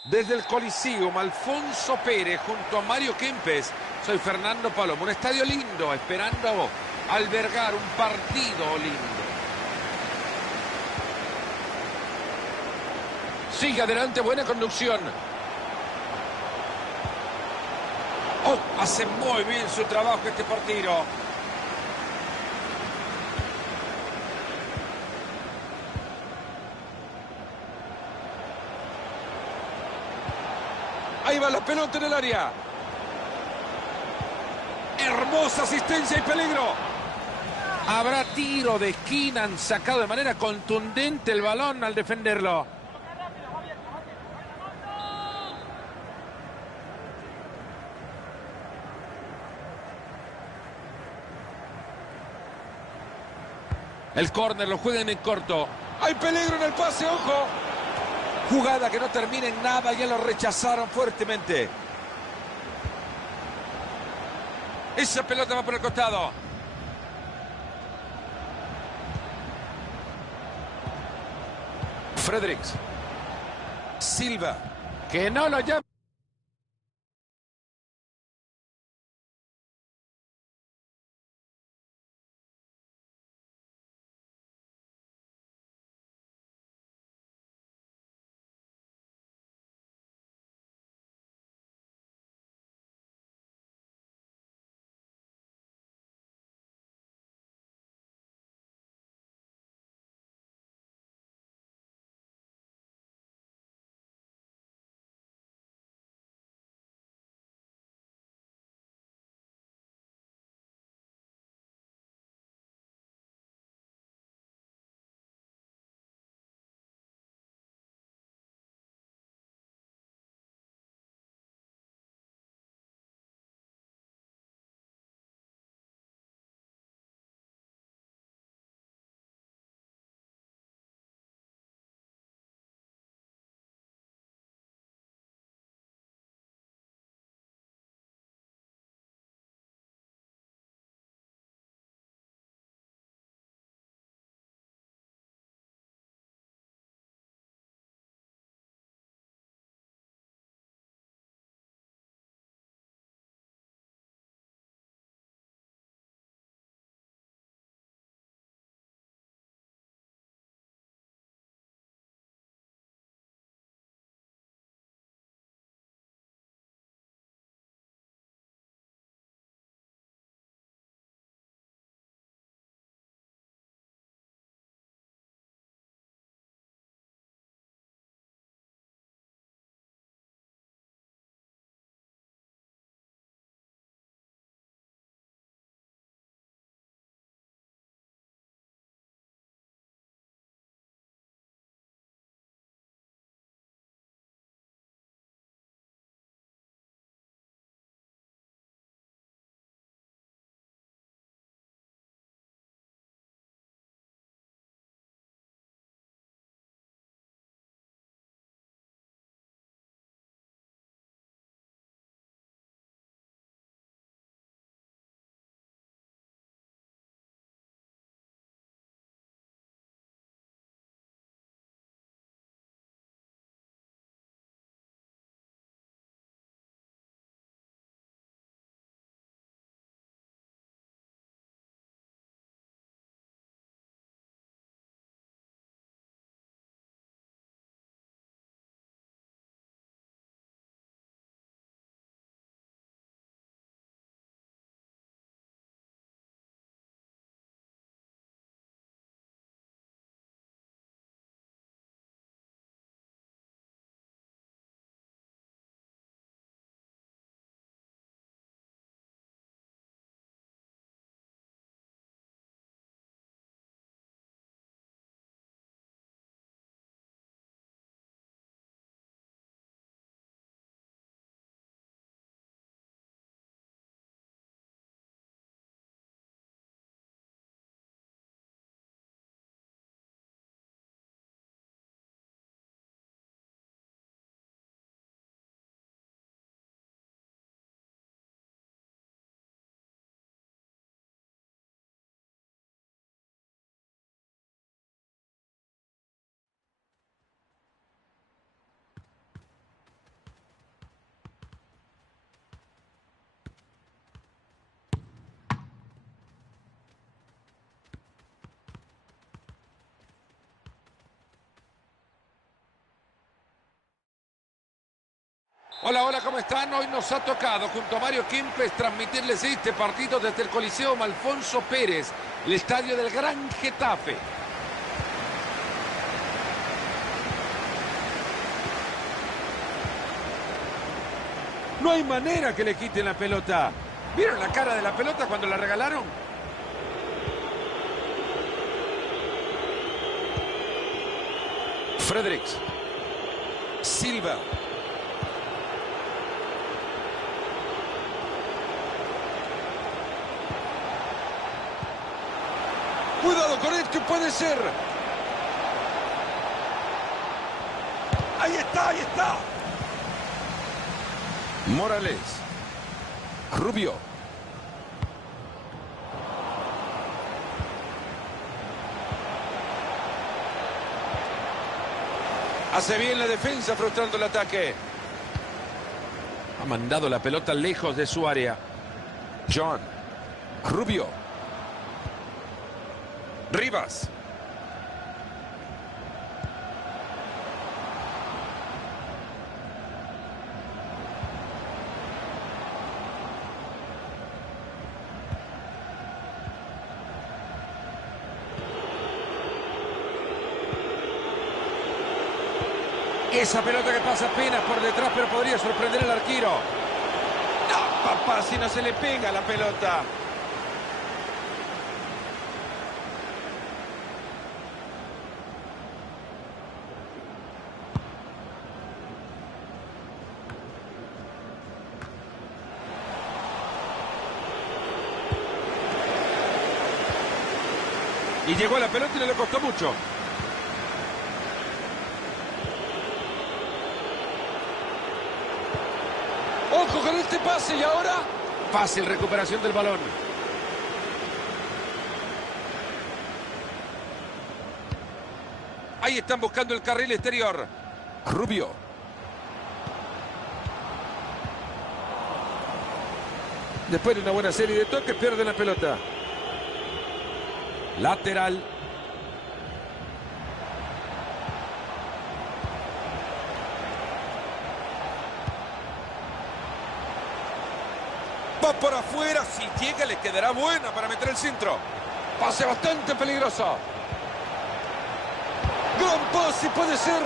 Desde el Coliseum, Alfonso Pérez junto a Mario Kempes. Soy Fernando Palomo. Un estadio lindo, esperando albergar un partido lindo. Sigue adelante, buena conducción. Oh, hace muy bien su trabajo este partido. Ahí va la pelota en el área. Hermosa asistencia y peligro. Habrá tiro de esquina. Han sacado de manera contundente el balón al defenderlo. El córner lo juegan en corto. Hay peligro en el pase, ojo. Jugada que no termina en nada, ya lo rechazaron fuertemente. Esa pelota va por el costado. Fredericks. Silva. Que no lo llama. Hola, hola, ¿cómo están? Hoy nos ha tocado, junto a Mario Kempes, transmitirles este partido desde el Coliseo Alfonso Pérez, el estadio del Gran Getafe. No hay manera que le quiten la pelota. ¿Vieron la cara de la pelota cuando la regalaron? Fredericks. Silva. Cuidado con esto, puede ser. Ahí está, ahí está. Morales. Rubio. Hace bien la defensa, frustrando el ataque. Ha mandado la pelota lejos de su área. John. Rubio. Rivas. Esa pelota que pasa apenas por detrás, pero podría sorprender al arquero. No, papá, si no se le pega la pelota. Y llegó a la pelota y no le costó mucho. ¡Ojo con este pase! Y ahora, fácil recuperación del balón. Ahí están buscando el carril exterior. Rubio. Después de una buena serie de toques, pierde la pelota. Lateral. Va por afuera. Si llega, le quedará buena para meter el centro. Pase bastante peligroso. Gran pase, puede ser.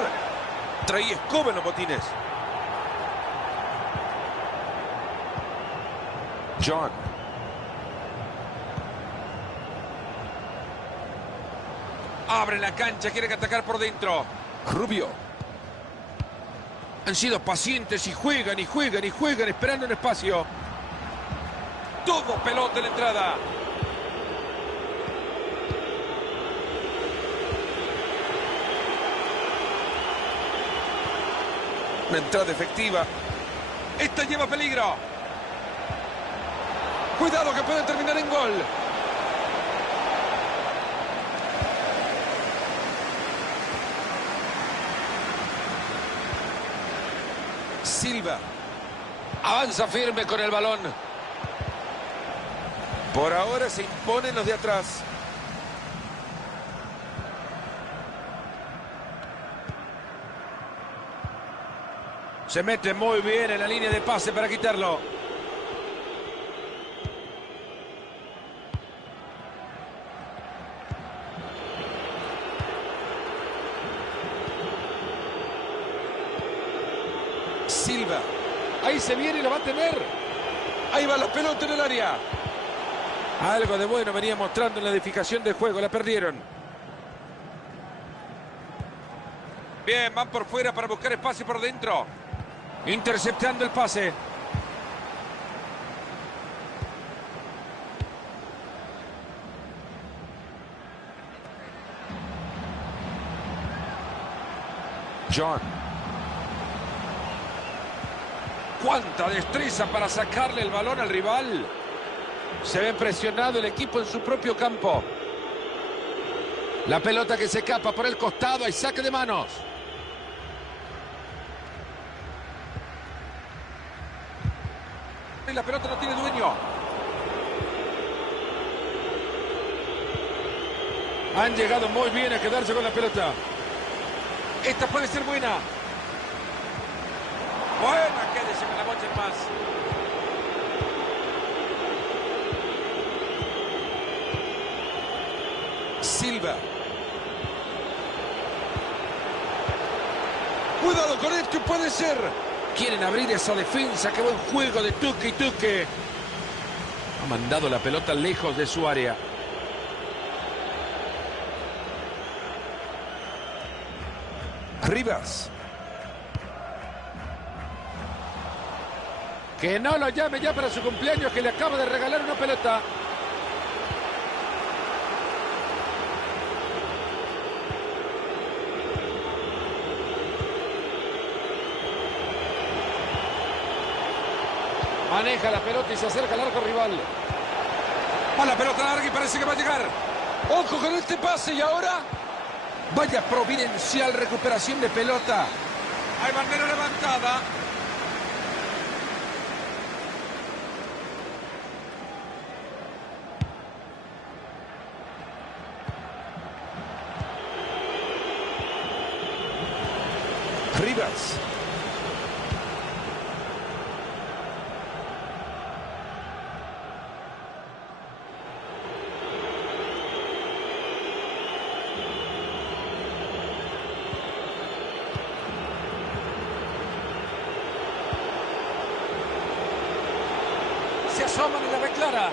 Trae escoba en los botines. John. Abre la cancha, quiere atacar por dentro. Rubio. Han sido pacientes y juegan y juegan y juegan esperando un espacio. Todo pelota en la entrada. Una entrada efectiva. Esta lleva peligro. Cuidado que puede terminar en gol. Silva. Avanza firme con el balón. Por ahora se imponen los de atrás. Se mete muy bien en la línea de pase para quitarlo. Silva. Ahí se viene y lo va a tener. Ahí va la pelota en el área. Algo de bueno venía mostrando en la edificación del juego. La perdieron. Bien, van por fuera para buscar espacio por dentro. Interceptando el pase. John. ¡Cuánta destreza para sacarle el balón al rival! Se ve presionado el equipo en su propio campo. La pelota que se escapa por el costado. Hay saque de manos. Y la pelota no tiene dueño. Han llegado muy bien a quedarse con la pelota. Esta puede ser buena. Buena, que quedarse con la bocha en más. Silva. Cuidado con esto, puede ser. Quieren abrir esa defensa. Qué buen juego de Tuque y Tuque. Ha mandado la pelota lejos de su área. Rivas. Que no lo llame ya para su cumpleaños, que le acaba de regalar una pelota. Maneja la pelota y se acerca al arco rival. Va la pelota larga y parece que va a llegar. Ojo con este pase y ahora. Vaya providencial recuperación de pelota. Hay bandera levantada. Rivas. Se asoman y la ve clara.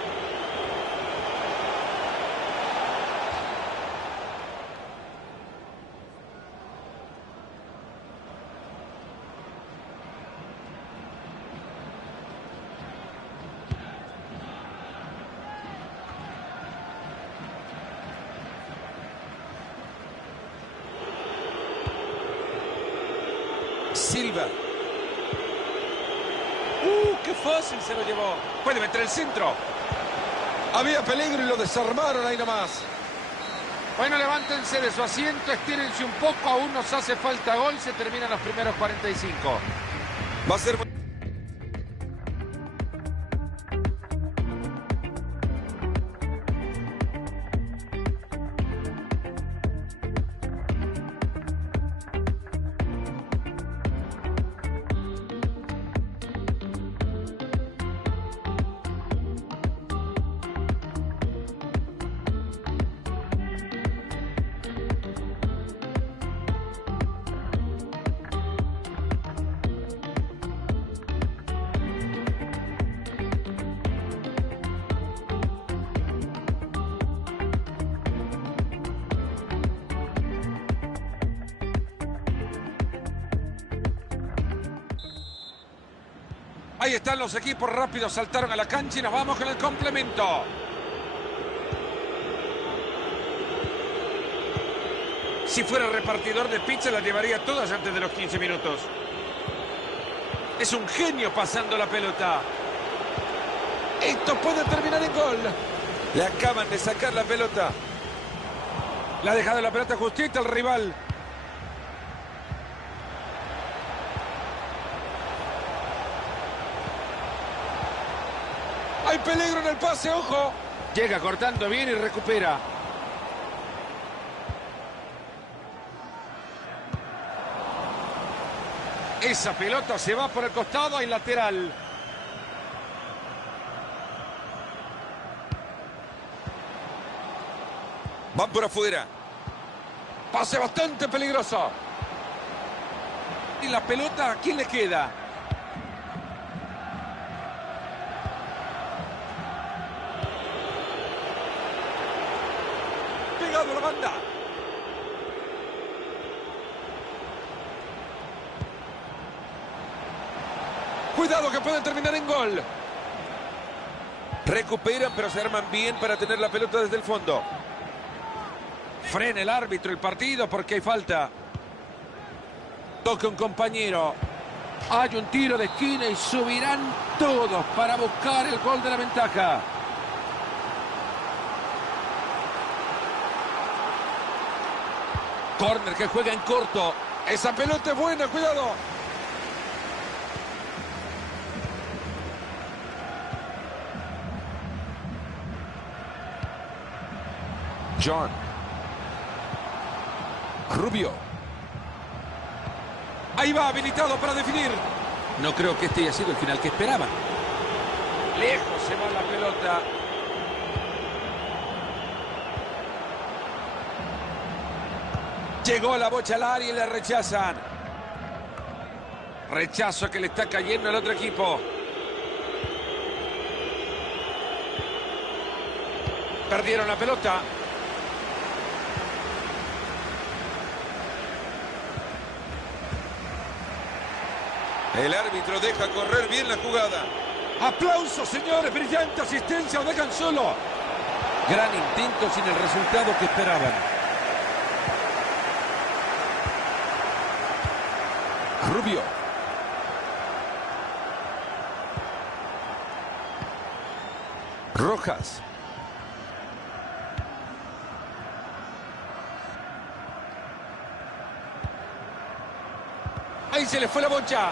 Silva. ¡Qué fácil se lo llevó! Puede meter el centro. Había peligro y lo desarmaron ahí nomás. Bueno, levántense de su asiento, estírense un poco. Aún nos hace falta gol. Se terminan los primeros 45. Va a ser... Ahí están los equipos rápidos, saltaron a la cancha y nos vamos con el complemento. Si fuera repartidor de pizza las llevaría todas antes de los 15 minutos. Es un genio pasando la pelota. Esto puede terminar en gol. Le acaban de sacar la pelota. Le ha dejado la pelota justita al rival. Hay peligro en el pase, ojo. Llega cortando bien y recupera. Esa pelota se va por el costado y lateral. Van por afuera. Pase bastante peligroso. Y la pelota, ¿a quién le queda? Pegado a la banda. Cuidado que puede terminar en gol. Recuperan, pero se arman bien para tener la pelota desde el fondo. Frena el árbitro el partido porque hay falta. Toca un compañero. Hay un tiro de esquina y subirán todos para buscar el gol de la ventaja. Corner que juega en corto. Esa pelota es buena, cuidado. John. Rubio. Ahí va, habilitado para definir. No creo que este haya sido el final que esperaban. Lejos se va la pelota. Llegó la bocha al área y la rechazan. Rechazo que le está cayendo al otro equipo. Perdieron la pelota. El árbitro deja correr bien la jugada. ¡Aplausos, señores! ¡Brillante asistencia! ¡Lo dejan solo! Gran intento sin el resultado que esperaban. Rubio. Rojas. Ahí se le fue la bocha.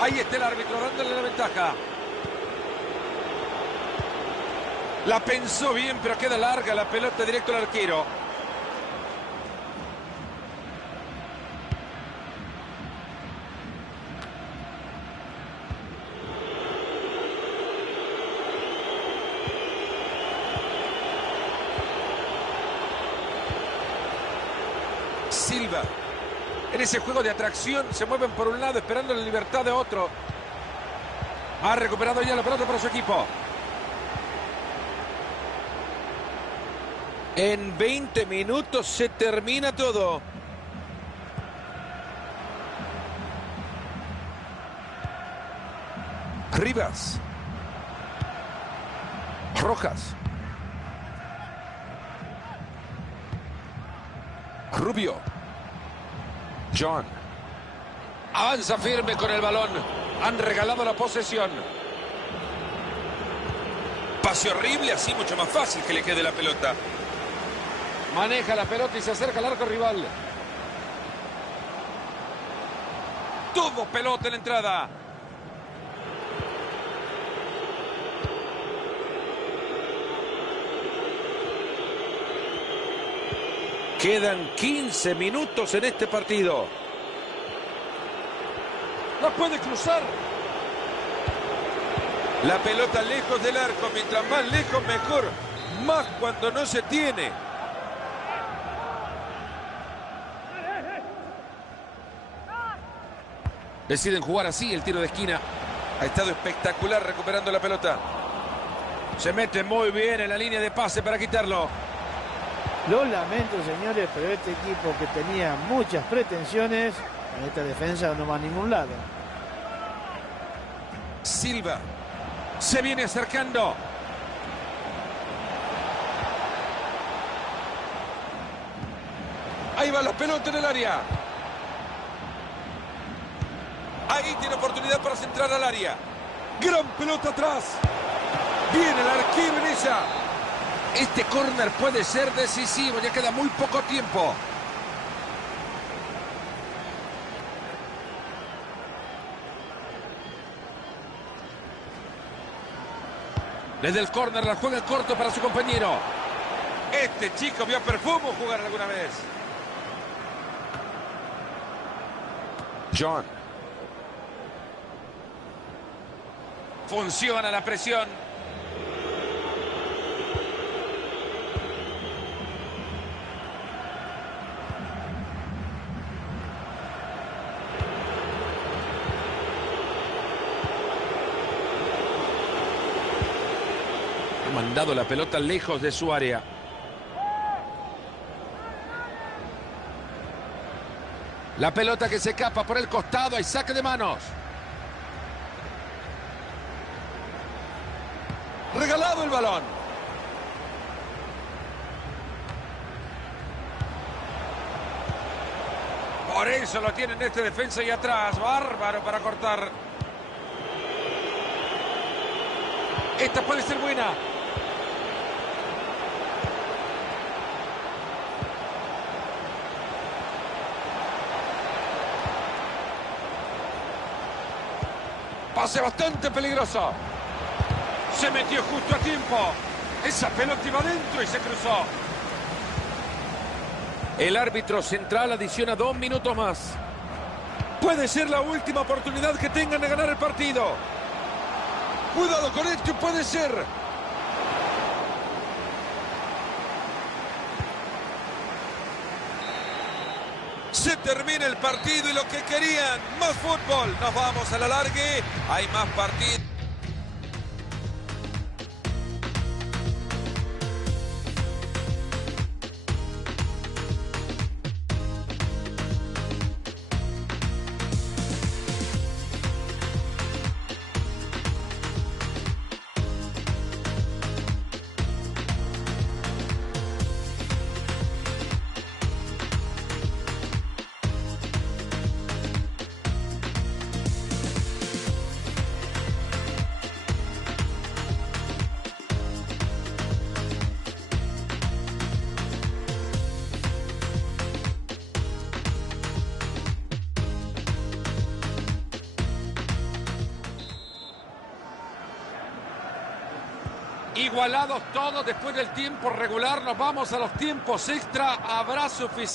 Ahí está el árbitro dándole la ventaja. La pensó bien, pero queda larga la pelota directo al arquero. Silva. En ese juego de atracción se mueven por un lado esperando la libertad de otro. Ha recuperado ya la pelota para su equipo. En 20 minutos se termina todo. Rivas. Rojas. Rubio. John. Avanza firme con el balón. Han regalado la posesión. Pase horrible, así mucho más fácil que le quede la pelota. Maneja la pelota y se acerca al arco rival. Tuvo pelota en la entrada. Quedan 15 minutos en este partido. La puede cruzar. La pelota lejos del arco. Mientras más lejos, mejor. Más cuando no se tiene. Deciden jugar así el tiro de esquina. Ha estado espectacular recuperando la pelota. Se mete muy bien en la línea de pase para quitarlo. Lo lamento, señores, pero este equipo que tenía muchas pretensiones, en esta defensa no va a ningún lado. Silva. Se viene acercando. Ahí va la pelota en el área. Ahí tiene oportunidad para centrar al área. Gran pelota atrás. Viene el arquero en ella. Este córner puede ser decisivo. Ya queda muy poco tiempo. Desde el córner la juega corto para su compañero. Este chico vio a Perfumo jugar alguna vez. John. Funciona la presión. Ha mandado la pelota lejos de su área. La pelota que se escapa por el costado. Hay saque de manos. Regalado el balón. Por eso lo tienen este defensa y atrás. Bárbaro para cortar. Esta puede ser buena. Pase bastante peligroso. Se metió justo a tiempo. Esa pelota iba adentro y se cruzó. El árbitro central adiciona 2 minutos más. Puede ser la última oportunidad que tengan de ganar el partido. Cuidado con esto, puede ser. Se termina el partido y lo que querían, más fútbol. Nos vamos a la largue, hay más partidos. Igualados todos después del tiempo regular, nos vamos a los tiempos extra. Habrá suficiente.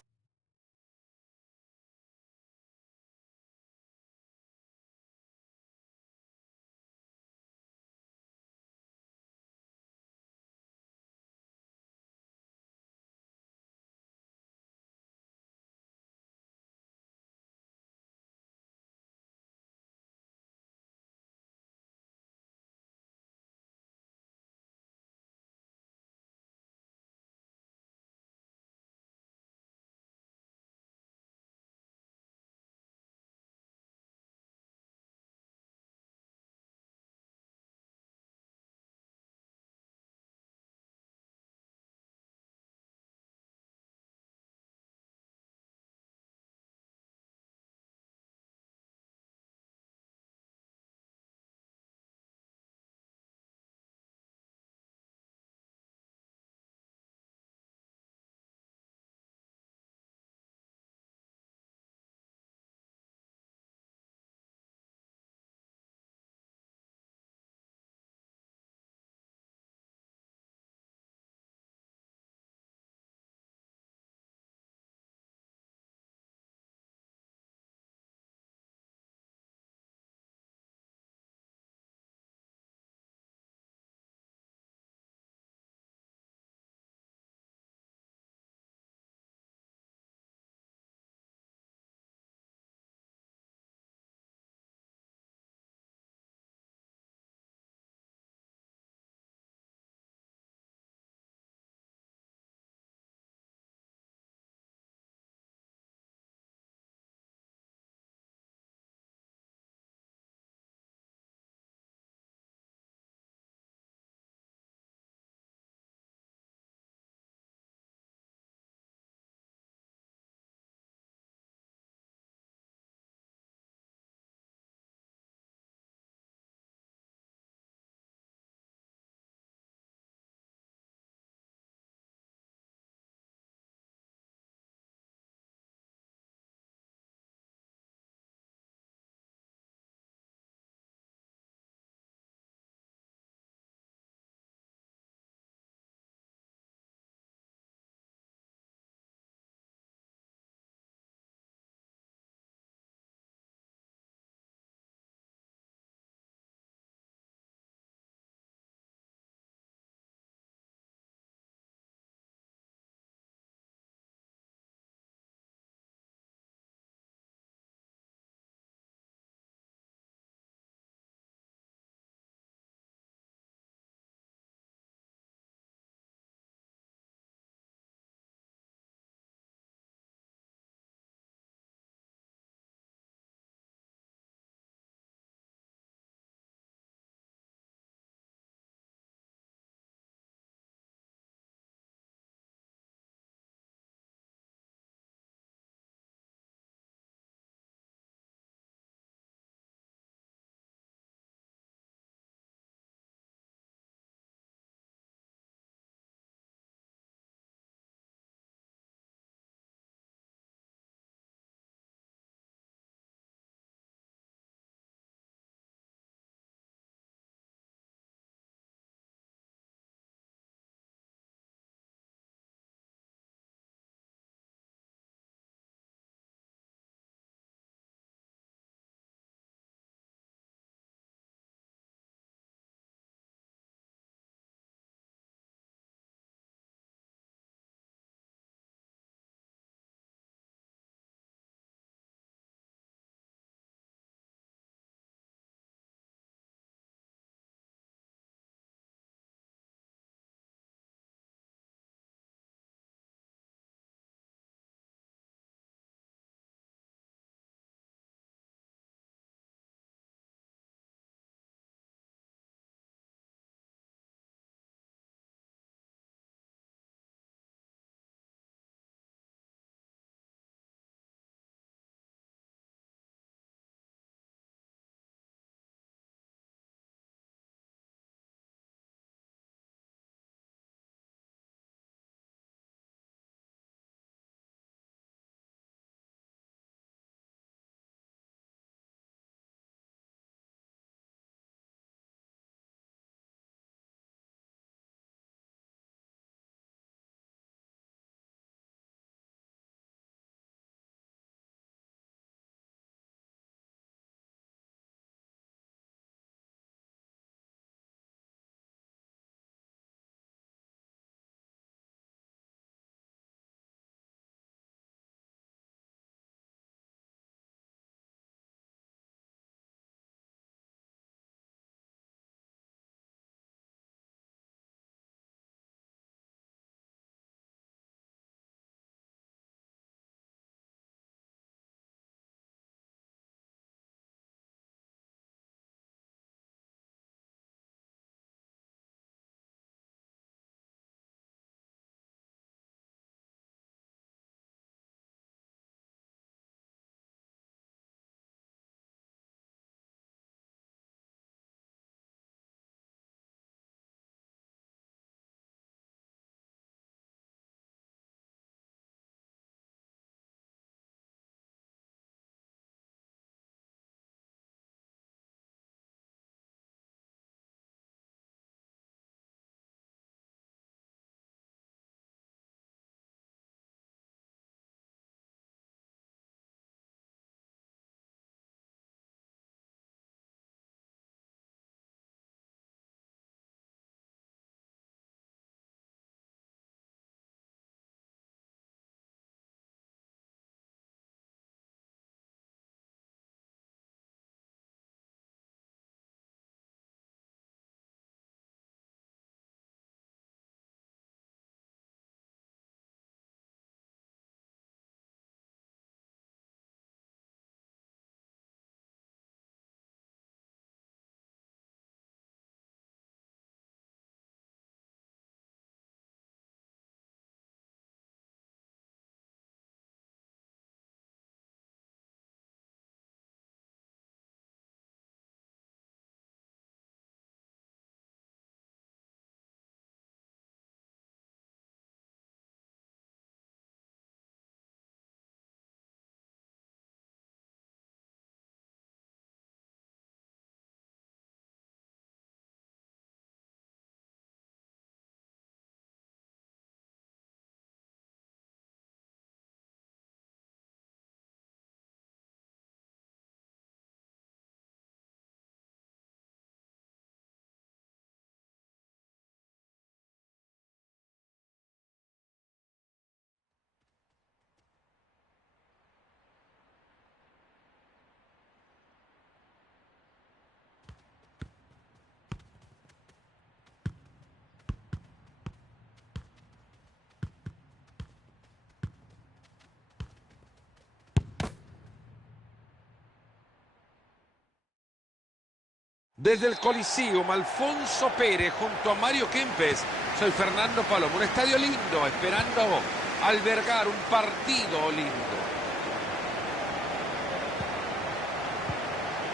Desde el Coliseum, Alfonso Pérez junto a Mario Kempes. Soy Fernando Palomo. Un estadio lindo, esperando albergar un partido lindo.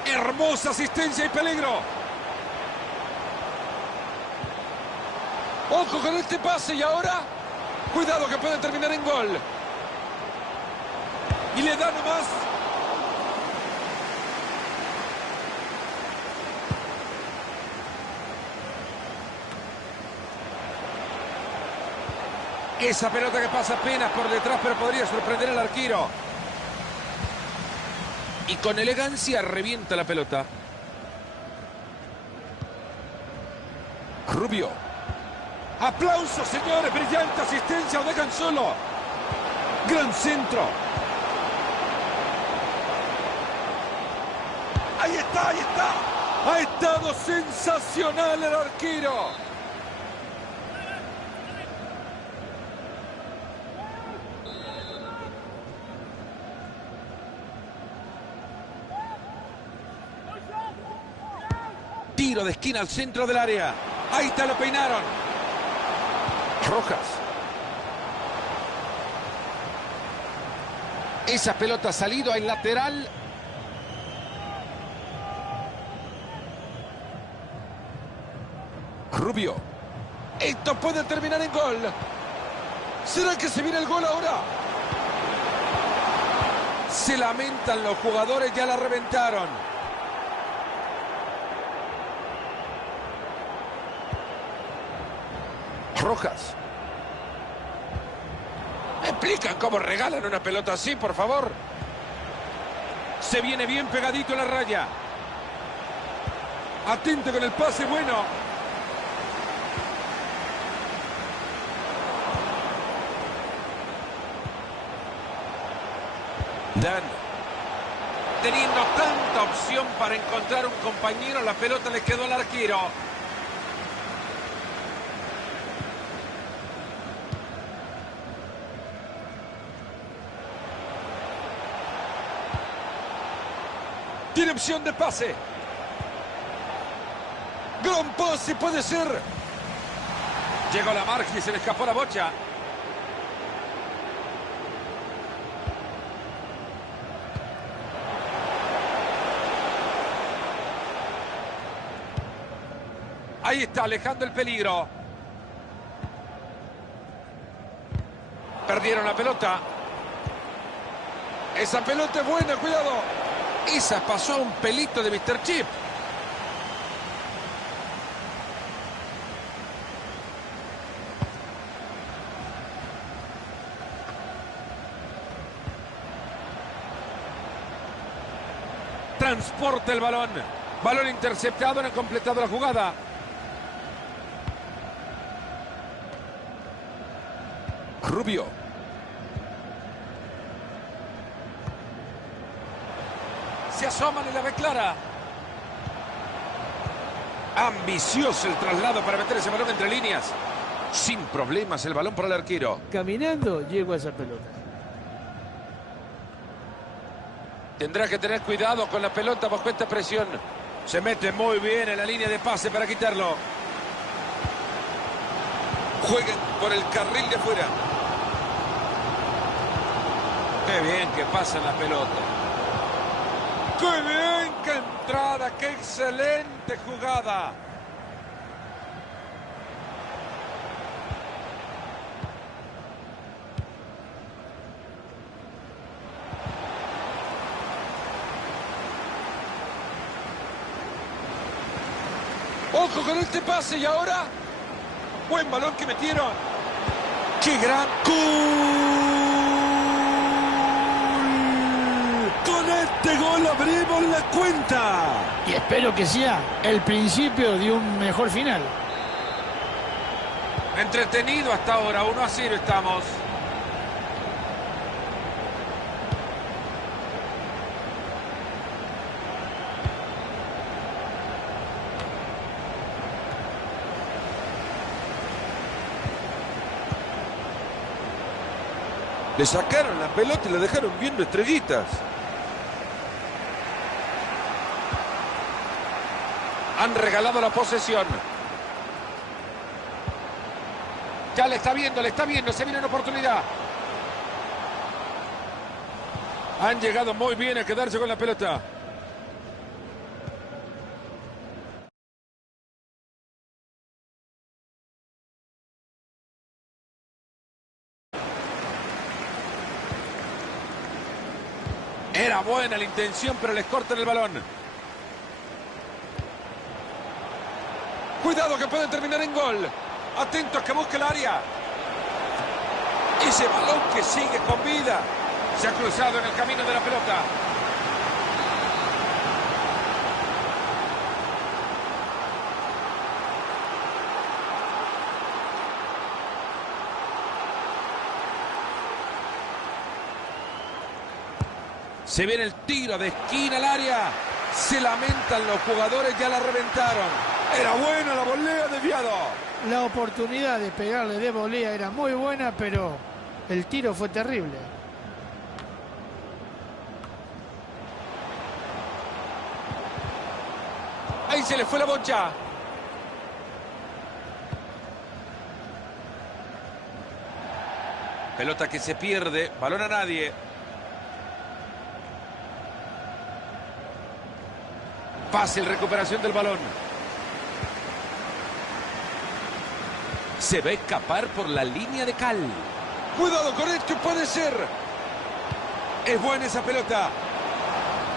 Hermosa asistencia y peligro. Ojo con este pase y ahora, cuidado que puede terminar en gol. Y le da nomás. Esa pelota que pasa apenas por detrás, pero podría sorprender al arquero. Y con elegancia revienta la pelota. Rubio. Aplausos, señores. Brillante asistencia. Lo dejan solo. Gran centro. Ahí está, ahí está. Ha estado sensacional el arquero. Tiro de esquina al centro del área. Ahí está, lo peinaron. Rojas. Esa pelota ha salido al lateral. Rubio. Esto puede terminar en gol. ¿Será que se viene el gol ahora? Se lamentan los jugadores, ya la reventaron. Rojas. ¿Me explican cómo regalan una pelota así, por favor? Se viene bien pegadito a la raya. Atento con el pase bueno. Dan. Teniendo tanta opción para encontrar un compañero, la pelota le quedó al arquero. Tiene opción de pase. Gran pase puede ser. Llegó la marca y se le escapó la bocha. Ahí está, alejando el peligro. Perdieron la pelota. Esa pelota es buena, cuidado. Esa pasó a un pelito de Mr. Chip. Transporta el balón. Balón interceptado, no ha completado la jugada. Rubio. Se asoman y la ve clara. Ambicioso el traslado para meter ese balón entre líneas. Sin problemas el balón para el arquero. Caminando llegó a esa pelota. Tendrá que tener cuidado con la pelota bajo esta presión. Se mete muy bien en la línea de pase para quitarlo. Jueguen por el carril de afuera. Qué bien que pasa la pelota. ¡Qué bien! ¡Qué entrada! ¡Qué excelente jugada! ¡Ojo con este pase! Y ahora, buen balón que metieron. ¡Qué gran gol! Con este gol abrimos la cuenta. Y espero que sea el principio de un mejor final. Entretenido hasta ahora, 1-0 estamos. Le sacaron la pelota y la dejaron viendo estrellitas. Han regalado la posesión. Ya le está viendo, se viene una oportunidad. Han llegado muy bien a quedarse con la pelota. Era buena la intención, pero les cortan el balón. Cuidado que pueden terminar en gol. Atentos que busque el área. Ese balón que sigue con vida. Se ha cruzado en el camino de la pelota. Se viene el tiro de esquina al área. Se lamentan los jugadores, ya la reventaron. Era buena la volea, desviado. La oportunidad de pegarle de volea era muy buena, pero el tiro fue terrible. Ahí se le fue la bocha. Pelota que se pierde, balón a nadie. Fácil recuperación del balón. Se va a escapar por la línea de cal. Cuidado con esto, puede ser. Es buena esa pelota.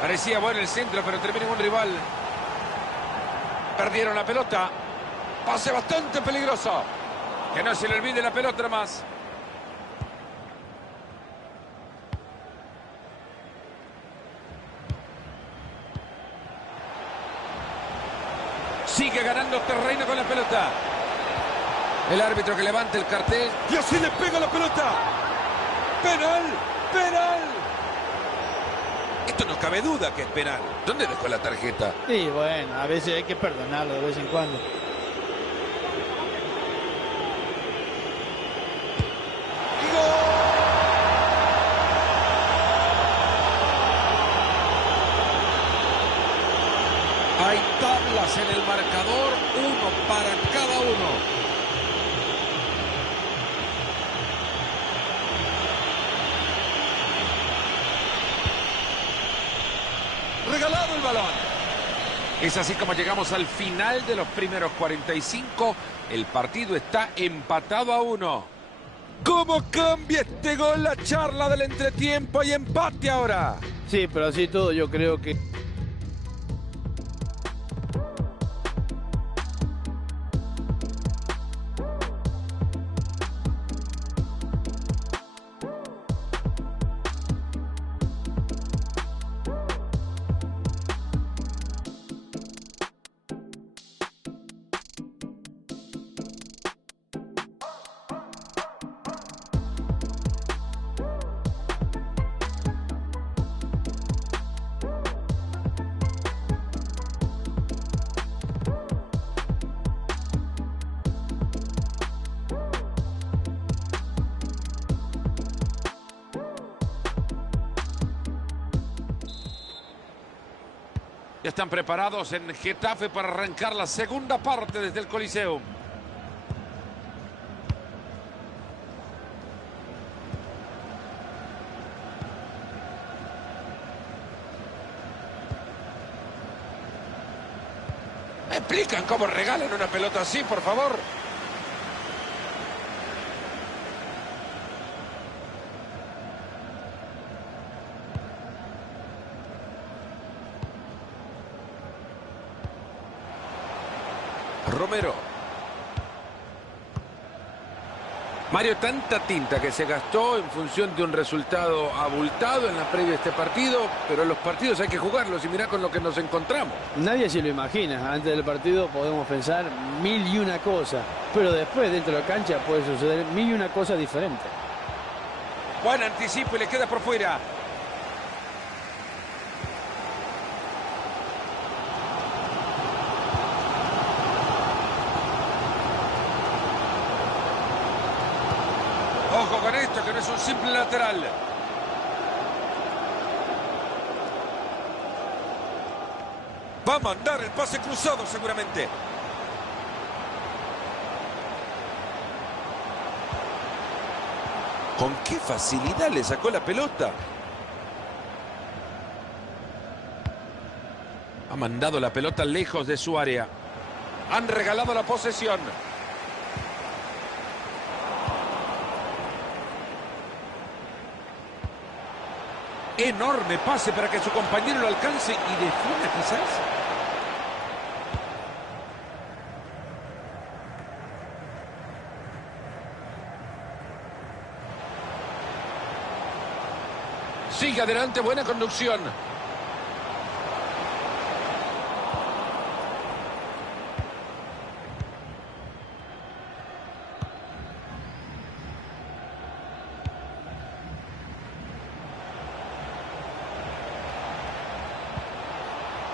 Parecía bueno el centro, pero termina en un rival. Perdieron la pelota. Pase bastante peligroso. Que no se le olvide la pelota más. Sigue ganando terreno con la pelota. El árbitro que levanta el cartel. Y así le pega la pelota. ¡Penal! ¡Penal! Esto no cabe duda que es penal. ¿Dónde dejó la tarjeta? Sí, bueno, a veces hay que perdonarlo de vez en cuando. Hay tablas en el marcador, uno para cada uno. Regalado el balón. Es así como llegamos al final de los primeros 45. El partido está empatado a 1. ¿Cómo cambia este gol la charla del entretiempo y empate ahora? Sí, pero así todo yo creo que... Ya están preparados en Getafe para arrancar la segunda parte desde el Coliseo. ¿Me explican cómo regalan una pelota así, por favor? Romero. Mario, tanta tinta que se gastó en función de un resultado abultado en la previa de este partido, pero los partidos hay que jugarlos y mirá con lo que nos encontramos. Nadie se lo imagina. Antes del partido podemos pensar mil y una cosas, pero después dentro de la cancha puede suceder mil y una cosas diferentes. Buen anticipo y le queda por fuera. Ojo con esto, que no es un simple lateral. Va a mandar el pase cruzado seguramente. Con qué facilidad le sacó la pelota. Ha mandado la pelota lejos de su área. Han regalado la posesión. Enorme pase para que su compañero lo alcance y defina quizás. Sigue adelante, buena conducción.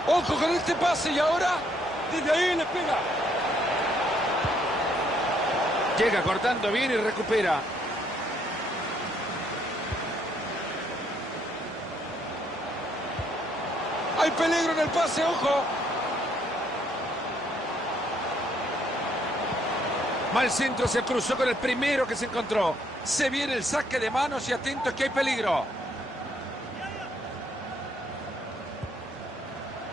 Ojo con este pase y ahora desde ahí le pega. Llega cortando bien y recupera. Hay peligro en el pase, ojo. Mal centro, se cruzó con el primero que se encontró. Se viene el saque de manos y atentos que hay peligro.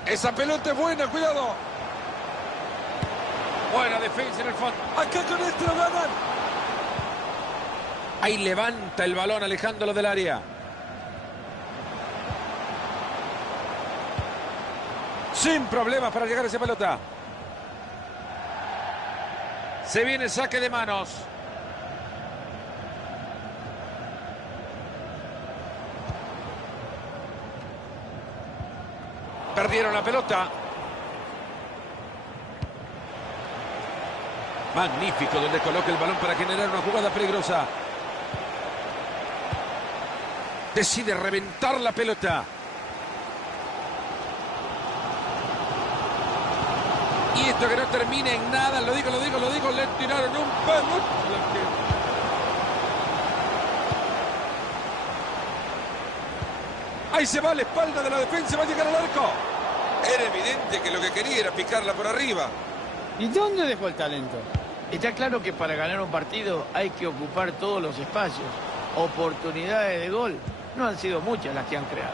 Esa pelota es buena, cuidado. Buena defensa en el fondo. Acá con esto lo ganan. Ahí levanta el balón alejándolo del área. Sin problemas para llegar a esa pelota. Se viene el saque de manos. Perdieron la pelota. Magnífico donde coloca el balón para generar una jugada peligrosa. Decide reventar la pelota. Y esto que no termina en nada, lo digo, le tiraron un pelotón. Ahí se va a la espalda de la defensa, va a llegar al arco. Era evidente que lo que quería era picarla por arriba. ¿Y dónde dejó el talento? Está claro que para ganar un partido hay que ocupar todos los espacios. Oportunidades de gol no han sido muchas las que han creado,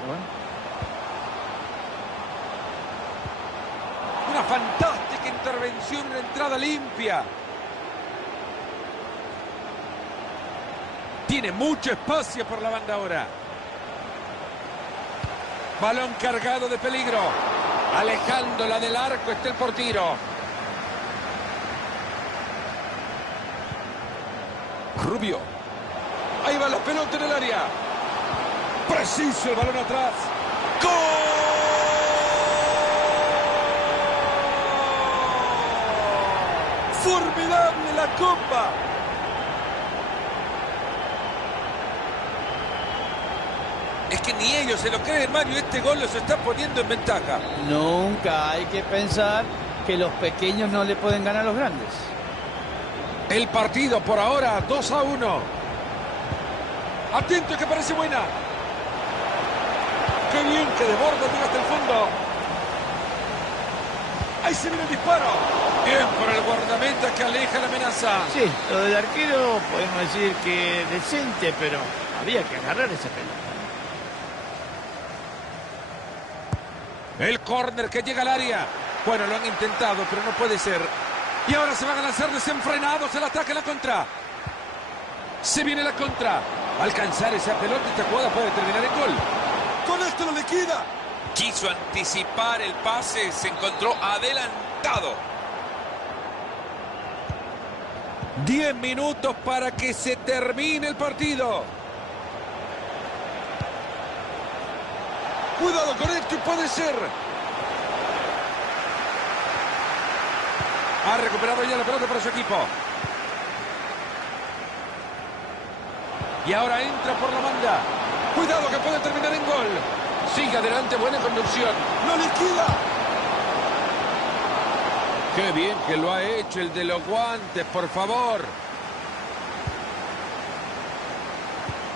Una fantástica intervención, una entrada limpia. Tiene mucho espacio por la banda ahora. Balón cargado de peligro. Alejándola del arco está el portero. Rubio. Ahí va la pelota en el área. Preciso el balón atrás. ¡Gol! Formidable la copa. Es que ni ellos se lo creen, Mario. Este gol los está poniendo en ventaja. Nunca hay que pensar que los pequeños no le pueden ganar a los grandes. El partido por ahora 2-1. Atento que parece buena. Qué bien que desborda, llega hasta el fondo. Ahí se viene el disparo. Bien por el guardameta que aleja la amenaza. Sí, lo del arquero podemos decir que decente, pero había que agarrar esa pelota. El córner que llega al área. Bueno, lo han intentado, pero no puede ser. Y ahora se van a lanzar desenfrenados el ataque a la contra. Se viene la contra. Alcanzar esa pelota, esta jugada puede terminar en gol. Con esto lo liquida. Quiso anticipar el pase, se encontró adelantado. 10 minutos para que se termine el partido. Cuidado con esto y puede ser. Ha recuperado ya la pelota para su equipo. Y ahora entra por la banda. Cuidado que puede terminar en gol. Sigue adelante, buena conducción. ¡Lo liquida! Qué bien que lo ha hecho el de los guantes, por favor.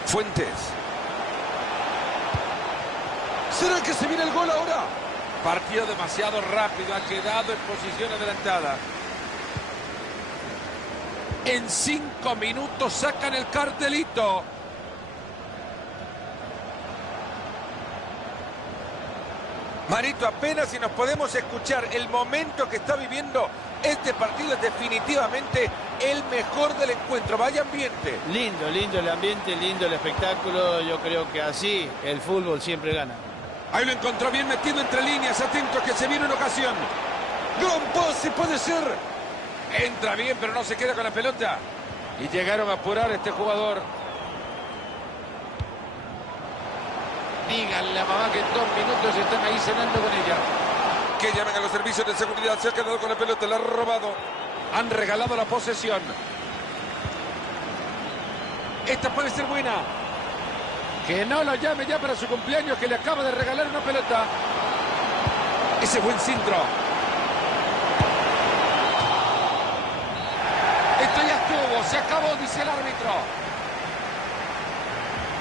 Fuentes. ¿Será que se viene el gol ahora? Partido demasiado rápido, ha quedado en posición adelantada. En 5 minutos sacan el cartelito. Marito, apenas si nos podemos escuchar. El momento que está viviendo este partido es definitivamente el mejor del encuentro. Vaya ambiente. Lindo, lindo el ambiente, lindo el espectáculo. Yo creo que así el fútbol siempre gana. Ahí lo encontró bien metido entre líneas. Atento que se viene una ocasión. Gran pase, puede ser. Entra bien, pero no se queda con la pelota. Y llegaron a apurar a este jugador. Díganle a mamá que en 2 minutos están ahí cenando con ella. Que llamen a los servicios de seguridad. Se ha quedado con la pelota, la ha robado. Han regalado la posesión. Esta puede ser buena. Que no lo llame ya para su cumpleaños, que le acaba de regalar una pelota. Ese buen centro. Esto ya estuvo, se acabó, dice el árbitro.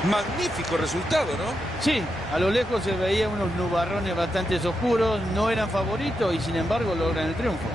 Magnífico resultado, ¿no? Sí, a lo lejos se veía unos nubarrones bastante oscuros, no eran favoritos y sin embargo logran el triunfo.